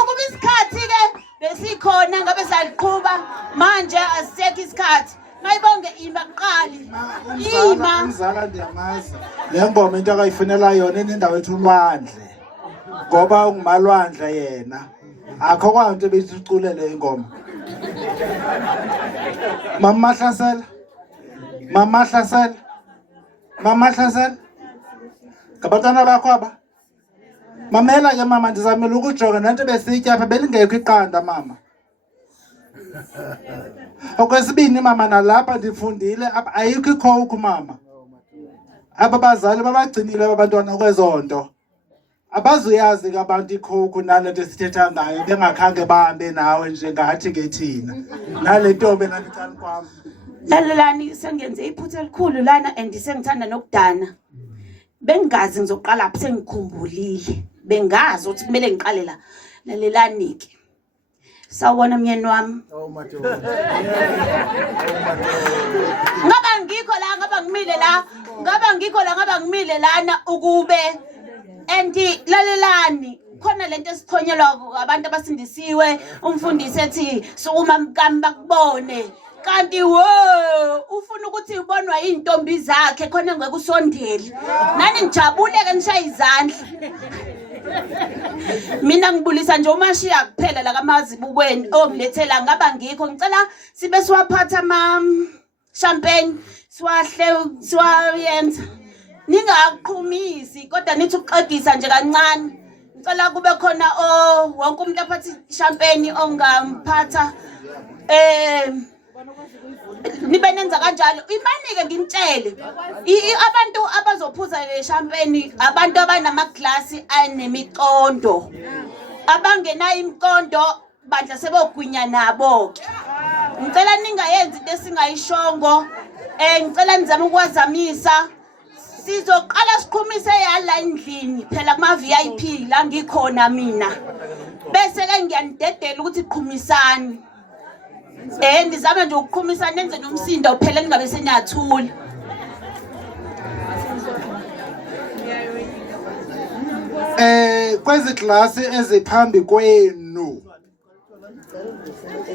ukuba isikhathi ke besikhona ngabe saliqhuba manje asisekho isikhathi mayibonge ima kuqali ima umzala ndiyamazi le ngoma into akayifunela yona enendawo ethi ulwandle ngoba ungumalwandle yena akho kwanto ebesiculele ingoma mama hlasela ngabantwana bakho aba mamela ke mama ndizamela ukujonga nanto besitya apha belingekho iqanda mama okwesibini mama nalapha ndifundile ayikho ikhokhu mama aba bazali babagcinile abantwana kwezonto abazuyazi ke abantu ikhokhu nalento esithetha ngayo bengakhange bahambe nawe njengathi ke thina nale ntombi nalithani kwam lalelani sengenze iphutha elikhulu lana and sengithanda nokudana bengazi ngizoqala lapho sengikhumbulile bengazi ukuthi kumele ngiqale la lalelani ke sawubona myeni wami ngaba ngikho la ngaba ngimile lana ukube and lalelani khona lento esithonyelwa abantu abasindisiwe umfundisi ethi sukuma mkami bakubone kanti ufuna ukuthi ubonwa intombi zakhe khona ngeke usondele nani ngijabule ke ngishaye izandla mina ngibulisa nje umashiya kuphela la kamazibukweni ongilethela ngaba ngikho ngicela sibe siwaphatha ama champagne siwayenza ningaqhumisi kodwa nithi uqedisa nje kancane ngicela kube khona wonke umuntu aphatha champagne ongamphatha nibe nenza kanjalo imani-ke ngimtshele abantu abazophuza le champagne abantu abanamaglasi anemiqondo abangenayo imiqondo bandla sebogwinya nabo-ke ngicela ningayenzi into esingayishongo ngicela nizame ukwazamisa sizoqala siqhumise yala endlini phela kuma-VIP la ngikhona mina bese-ke ngiyanidedela ukuthi qhumisani ndizame nje ukuqhumisa nenze nomsindo phela ningabe seniyathula kwezi glasi eziphambi kwenu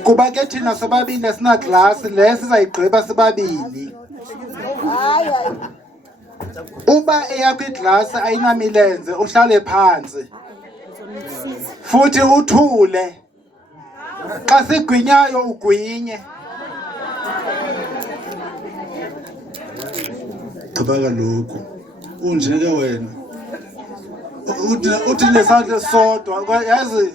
kuba ke thina sobabini esina glasi le sizayigqiba sibabini uba eyakho iglasi ayinamilenze uhlale phansi futhi uthule xa sigwinyayo ugwinye gqiba kaloku unjeke wena uthi nesandla sodwa yazi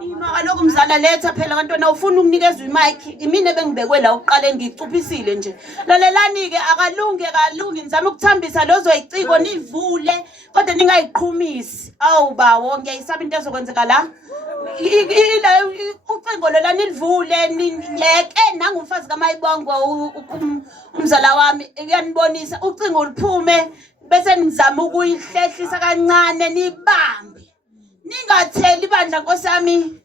ima kaloku mzala letha phela kantwana ufuna ukunikezwa imike imine bengibekwe la uqale ngicuphisile nje lalelani-ke akalungi nizame ukuthambisa lozoyiciko nivule kodwa ningayiqhumisi awu bawo ngiyayisaba into ezokwenzeka la ucingo lola nilivule nileke nangumfazi kamayibongo umzala wami uyanibonisa ucingo luphume bese nizama ukuyihlehlisa kancane nibambe ningatheli ibandla Nkosi yami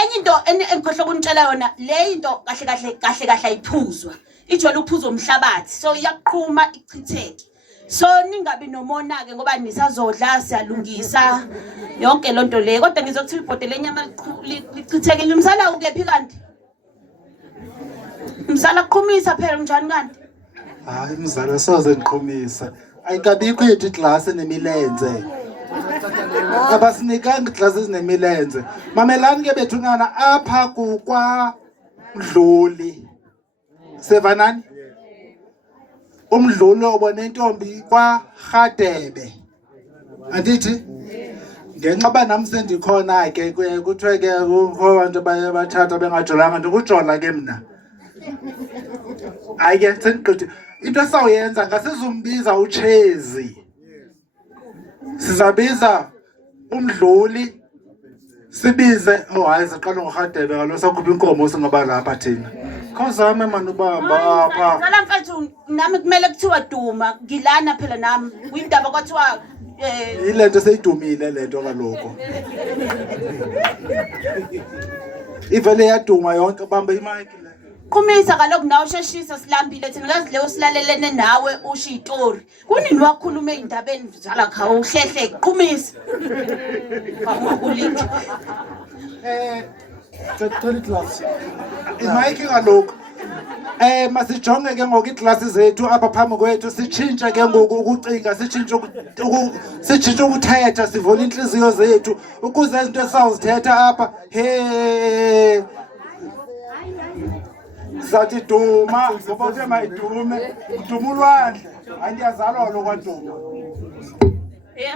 enye into engikhohle ukunitshela yona le into kahle ayiphuzwa ijwayele ukuphuza umhlabathi so iyaqhuma ichitheke So ningabi nomona ke ngoba nisazodla siyalungisa yonke lonto le kodwa ngizokuthi ibhodo lenyama lichithekile umsala ukephi kanti umsala qhumisa phela njani kanti hayi mzala soze ngiqhumisa ayikabikho yethu iglass enemilenze abasinikanga iglass ezinemilenze mamelani ke bethunana apha kukwa Mdluli sevanani umdluli obone intombi kwa Rhadebe andithi ngenxa nami sendikhona ke kuthiwe ke kukho abantu baye bathatha bengajolanga ndikujola ke mna hayi ke sendiqothi into esawuyenza ngasizumbiza uChezi sizabiza umdluli sibize hayi siqala ngoRhadebe kaloku sakhupha inkomo singaba lapha thina khawuzame manje ubamba apha ngala mfethu nami kumele kuthiwa duma ngilana phela nami uyindaba kwathiwa ilento seyidumile lento kaloku ivele yaduma yonke bamba imic qhumisa kaloku nawe usheshisa silambile thina kazi leyo silalelene nawe usho istory kunini wakhuluma ezindabeni njalo kha uhlehle qhumisa bamukuliki Totally class. Imic kaloku masijonge ke ngoku iglasi zethu apha phambi kwethu sitshintshe ke ngoku ukucinga sitshintshe ukuthetha sivula inhliziyo zethu ukuze izinto esizawuzithetha apha he zathi duma ngoba uthe mayidume uduma ulwandle andiyazalwa lo kwaduma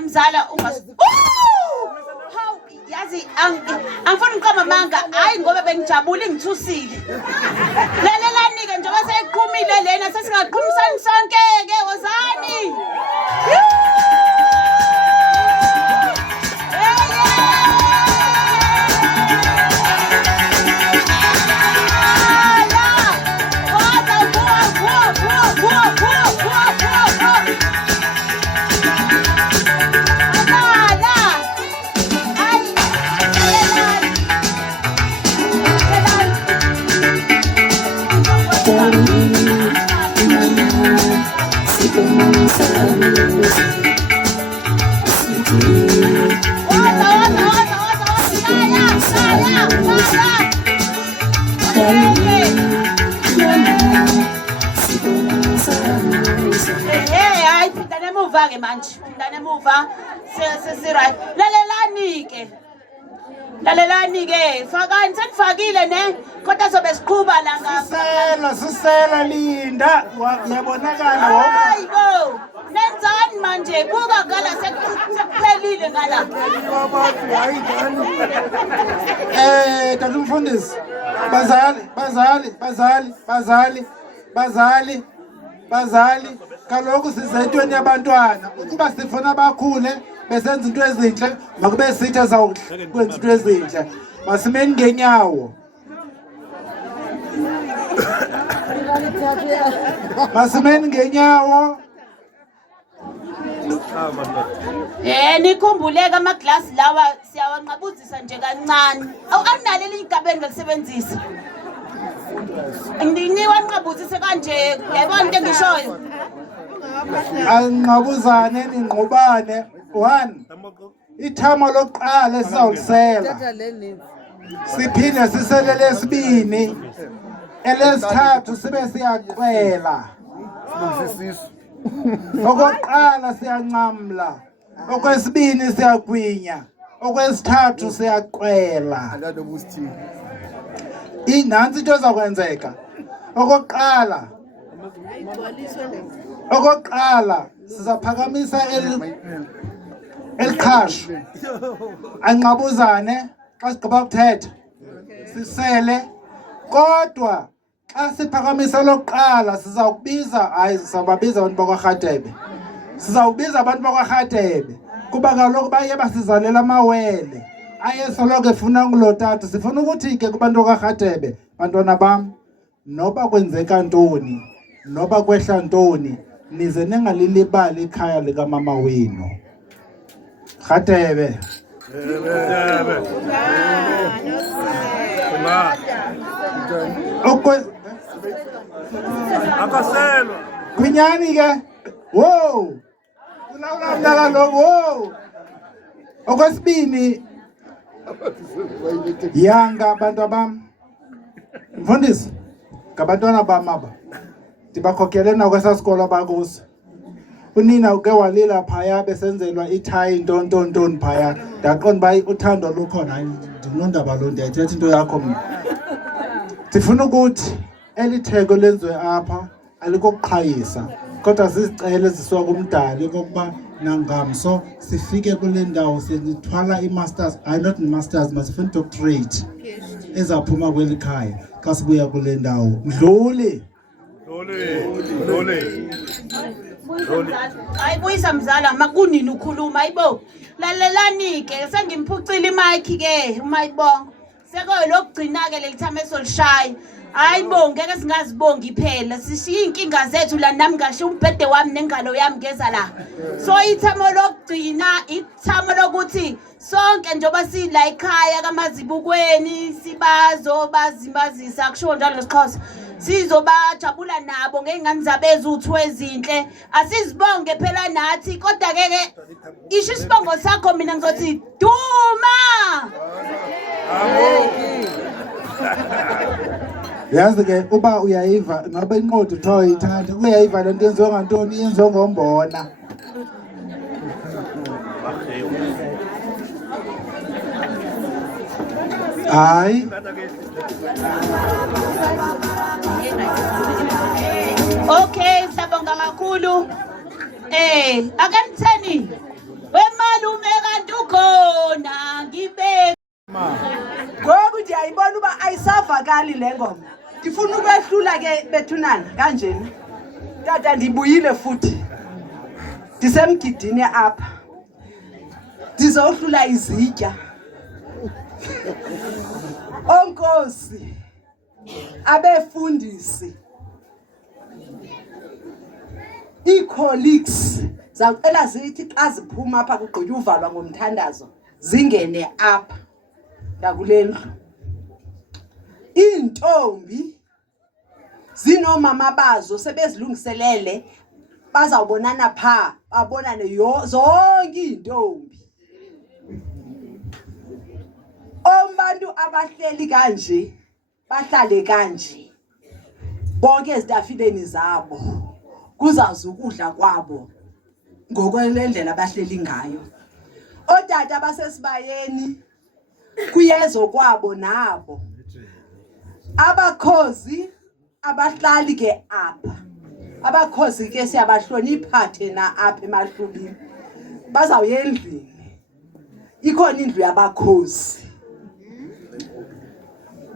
mzala yazi angifuni uqamba manga hayi ngoba bengijabule ngithusile lalelani ke njengoba seyiqhumile lena sesingaqhumisani sonke ke wozani Hey, phindane emuva ke manje. Phindane emuva. Right. Lalelani ke. Fakani senifakile ne. Kodwa sobe siqhuba la ngapha. Sisela Linda. Uyabonakala wonke. Hayibo. Nenzani manje? Buka ngala sekuphelile ngala. Tata umfundisi. Bazali kaloku sizentweni yabantwana ukuba sifuna abakhule besenza into ezinhle makube sithi azawukwenza into ezinhle masimeni ngenyawo nikhumbuleke amaglasi lawa siyawanqabuzisa nje kancane awunalo eligabeni lokusebenzisa niwanqabuzise kanje yabona into engishoyo anqabuzane ningqubane 1 ithamo lokuqala esizawulisela siphinde siselele lesibini elesithathu sibe siyaqwela okokuqala siyancamla okwesibini siyagwinya okwesithathu siyaqwela inansi into ezakwenzeka okokuqala sizaphakamisa eliqhashu anqabuzane xa sigqiba ukuthetha sisele kodwa xa siphakamisa lokuqala sizababiza abantu bakwaRhadebe sizawubiza abantu bakwaRhadebe kuba kaloku baye basizalela amawele ayesoloko efuna ngulotata sifuna ukuthi ke kubantu bakwaRhadebe bantwana bam noba kwenzeka ntoni noba kwehla ntoni nize ningalilibali ikhaya likamama wenu Rhadebe akaselwa kwinyani ke wow Mnaka lo wo. Okwesibini yanga abantu abam. Mfundisi ngabantwana bam aba. Ndibakhokele na kwesasikolo bakuso. Unina uke walila phaya besenzelwa ithayi ntontonton phaya. Ndaqonda bayi uthando lukhona ndinondaba lo ndiyayithetha into yakho mina. Ndifuna ukuthi elitheko lenziwe apha alikokuqhayisa kodwa zizicelo ezisuka kumdali kokuba nangamso sifike kule ndawo sithwala i-masters not masters masifuna doctorate ezaphuma kweli khaya xa sibuya kule ndawo Mdluli Ayibuyisa mzala makunini ukhuluma ayibo lalelani ke sengimphucile imic ke umayibonga sekuyilokugcina ke lelithame esolishaya ayibo ngeke singazibongi phela sishiya inkinga zethu la nami ngasho umbhede wami nengalo yami ngeza la so ithamo lokugcina ithamo lokuthi sonke njoba sila ekhaya kaMazibukweni sibazo bazimazisa kusho njalo nesiXhosa sizobajabula nabo ngengane zabeza uthu ezinhle asizibonge phela nathi kodwa ke isho isibongo sakho mina ngizothi duma yazi ke uba uyayiva ngabe inqodo uthiwa uyithanda uyayiva lento yenziwe ngantoni yenziwe ngombona hayi okay sabonga kakhulu akanitheni wemalume kanti ukhona ngibe ngoku ndiyayibona uba ayisavakali le ngoma ndifuna ukwehlula ke bethunana kanjena tata ndibuyile futhi ndisemgidini apha ndizohlula izitya onkosi abefundisi ii-colleagues zawucela zithi xa ziphuma apha kugqitywa uvalwa ngomthandazo zingene apha ngakule ndlu iintombi zinomama bazo sebezilungiselele bazawubonana phaa babonane zonke iintombi abantu abahleli kanje bahlale kanje bonke ezitafileni zabo kuzazi ukudla kwabo ngokwelendlela abahleli ngayo otata basesibayeni kuyezo kwabo nabo abakhozi abahlali ke apha abakhozi ke siyabahlonipha thina apha emahlubini bazawuya endlini ikhona indlu yabakhozi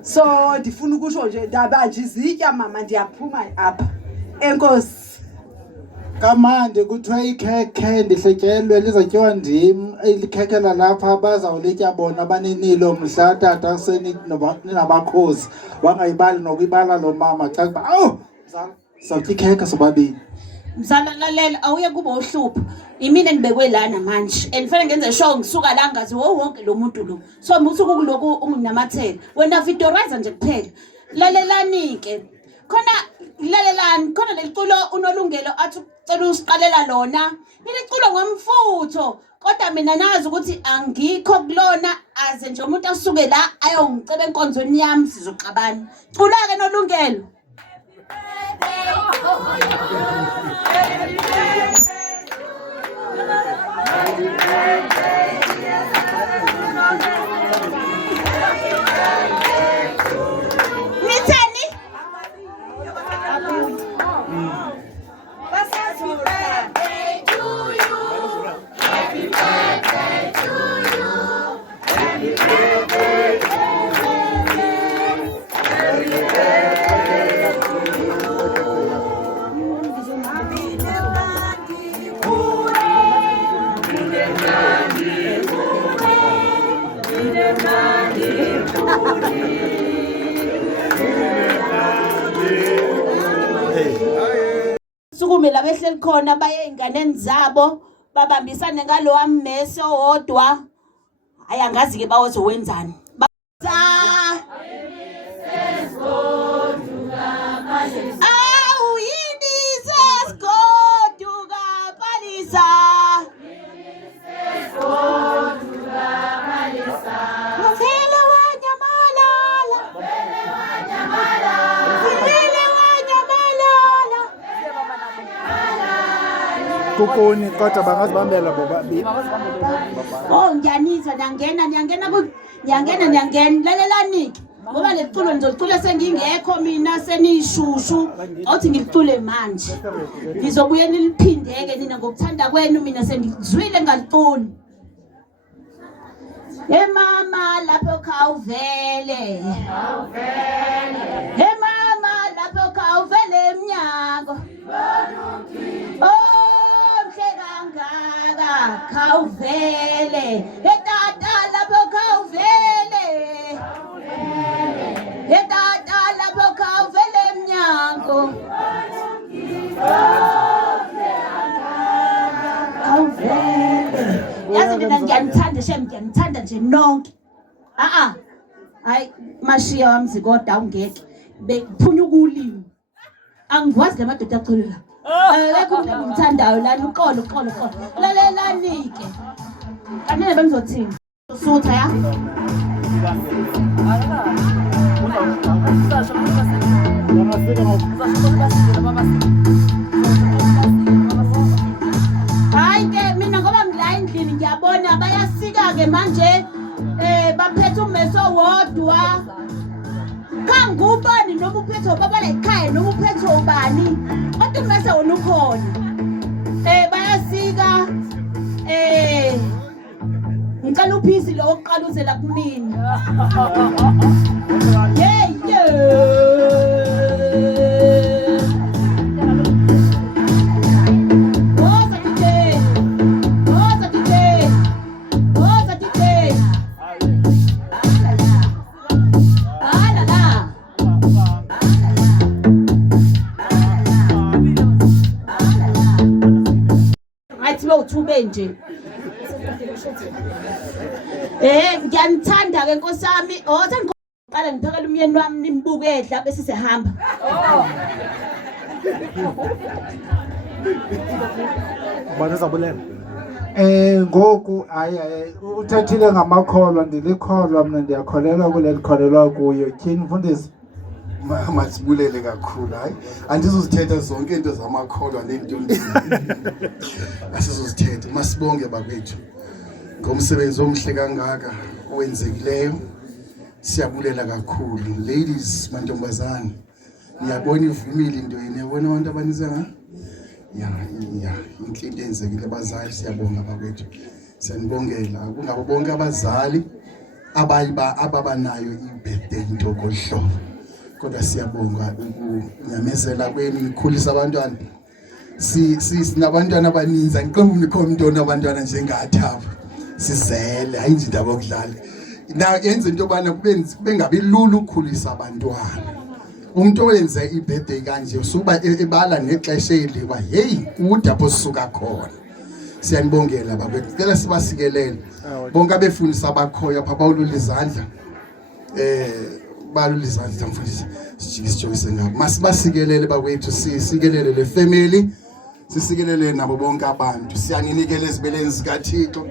so ndifuna ukusho nje ndaba nje izitya mama ndiyaphuma apha enkosi kamande kuthiwa ikhekhe ndihletyelwe lizatyiwa ndim elikhekela lapha bazawulitya bona abanenilo mhla tata seninabakhozi wangayibali nokuyibala lo mama xa kuba awu mzala sizawutya ikhekhe sobabini mzala lalela awuye kuba uhlupha imina ngibekwe lana manje and fanele ngenze sure ngisuka la ngazi wonke lo muntu lo so musuku kuloku unginamathela wena vidorizer nje kuphela lalelani ke khona lalelani khona leliculo unolungelo athi ucela usiqalela lona leliculo ngomfutho kodwa mina nazi ukuthi angikho kulona aze nje umuntu asuke la ayongiceba enkonzweni yami sizoxabana cula ke nolungelo Nithani? Happy birthday to you. Happy birthday to you. Happy birthday. Happy birthday to Sukume labehleli khona baye inganeni zabo babambisane ngalo wammese owodwa ayangazi ke bawozowenzani Awu yini seskoduka palisa kukuni kodwa bangazibambela bobabili. Oh ngiyanizwa niyangena lalelani ngoba leculo ngizolicula sengingekho mina senishushu othi ngicule manje ngizobuye niliphindeke nina ngokuthanda kwenu mina sengizwile ngalicula. Hey mama lapho khawuvele Hey mama lapho khawuvele emnyango Oh mhle kangaka khawuvele Hey tata lapho khawuvele Hey tata lapho khawuvele emnyango khawuvele Yazi mina ngiyanithanda nje nonke. Hayi mashiya wamzi kodwa awungeke. Bekuphunye ukulima. Angikwazi lamadoda aculela. Lekho umdlalo ngithandayo lana uqolo. Lalelani ke. Kanene bengizothini? Usutha ya? Hayi ke mina ngoba ngila endlini ngiyabona bayasika ke manje baphethe umeso wodwa kangubani noma uphethe baba la ekhaya noma uphethe ubani kodwa umeso wona ukhona bayasika ngicela uphisi lo oqala uzela kumina uthube nje ngiyanithanda ke Nkosi yami sengiqala ngiphekela umyeni wami nimbuke edla bese sihamba Bana zabulela. Ngoku hayi uthethile ngamakholwa ndilikholwa mina ndiyakholelwa kule likholelwa kuyo. Tyhini mfundisi? Masibulele kakhulu hayi andizozithetha zonke into zamakholwa nento asizozithetha masibonge bakwethu ngomsebenzi omhle kangaka owenzekileyo siyabulela kakhulu ladies mantombazane niyabona ivumile into yini yabona abantu abanize nga inkinto enzekile abazali siyabonga bakwethu siyanibongela kungabo bonke abazali ababanayo ibirthday into kodwa kodwa siyabonga ukunyamezela kwenu nikhulisa abantwana sinabantwana abaninzi angiqondi unikhona umuntu onabantwana njengathi apha sizele hayi nje indaba yokudlala na yenza into yobana kube ngabi lula ukukhulisa abantwana umuntu owenze ibirthday kanje usuba ebala nexesha eliwa hey kude apho sisuka khona siyanibongela bakwethu cela sibasikelele bonke abefundisa abakhoyo apha bawulula izandla balula izandla mfundisi sijikise ngabo masibasikelele bakwethu sikelele le family sisikelele nabo bonke abantu siyanikela ezibeleni zikaThixo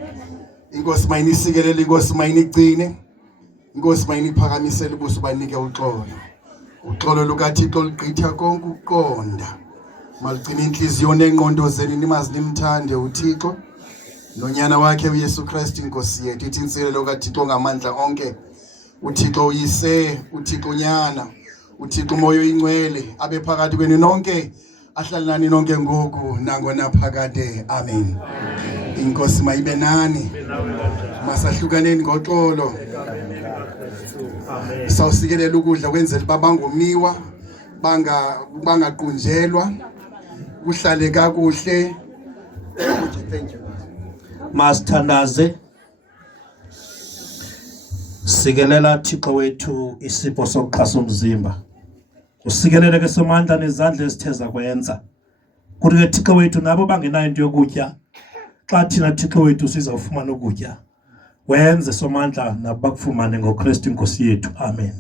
inkosi mayinisikelele inkosi mayinicine inkosi mayiniphakamisele ubuso banike uxolo lukaThixo ligqitha konke ukuqonda maligcina inhliziyo nengqondo zenu nimazi nimthande uThixo nonyana wakhe uYesu Kristu inkosi yethu ithi insilelo kaThixo ngamandla onke uThixo uyise uThixo nyana uThixo moyo ingcwele abe phakathi kwenu nonke ahlale nani nonke ngoku nangona phakade amen inkosi mayibe nani masahlukaneni ngoxolo sawusikelela ukudla kwenzela babangomiwa bangaqunjelwa kuhlale kakuhle thank you masithandaze sikelela Thixo wethu isipho sokuxhasa umzimba usikelele ke somandla nezandla ezitheza kwenza kuthi ke Thixo wethu nabo bangenayo into yokutya xa thina Thixo wethu sizawufumana ukutya wenze somandla nabakufumane ngoKristu inkosi yethu amen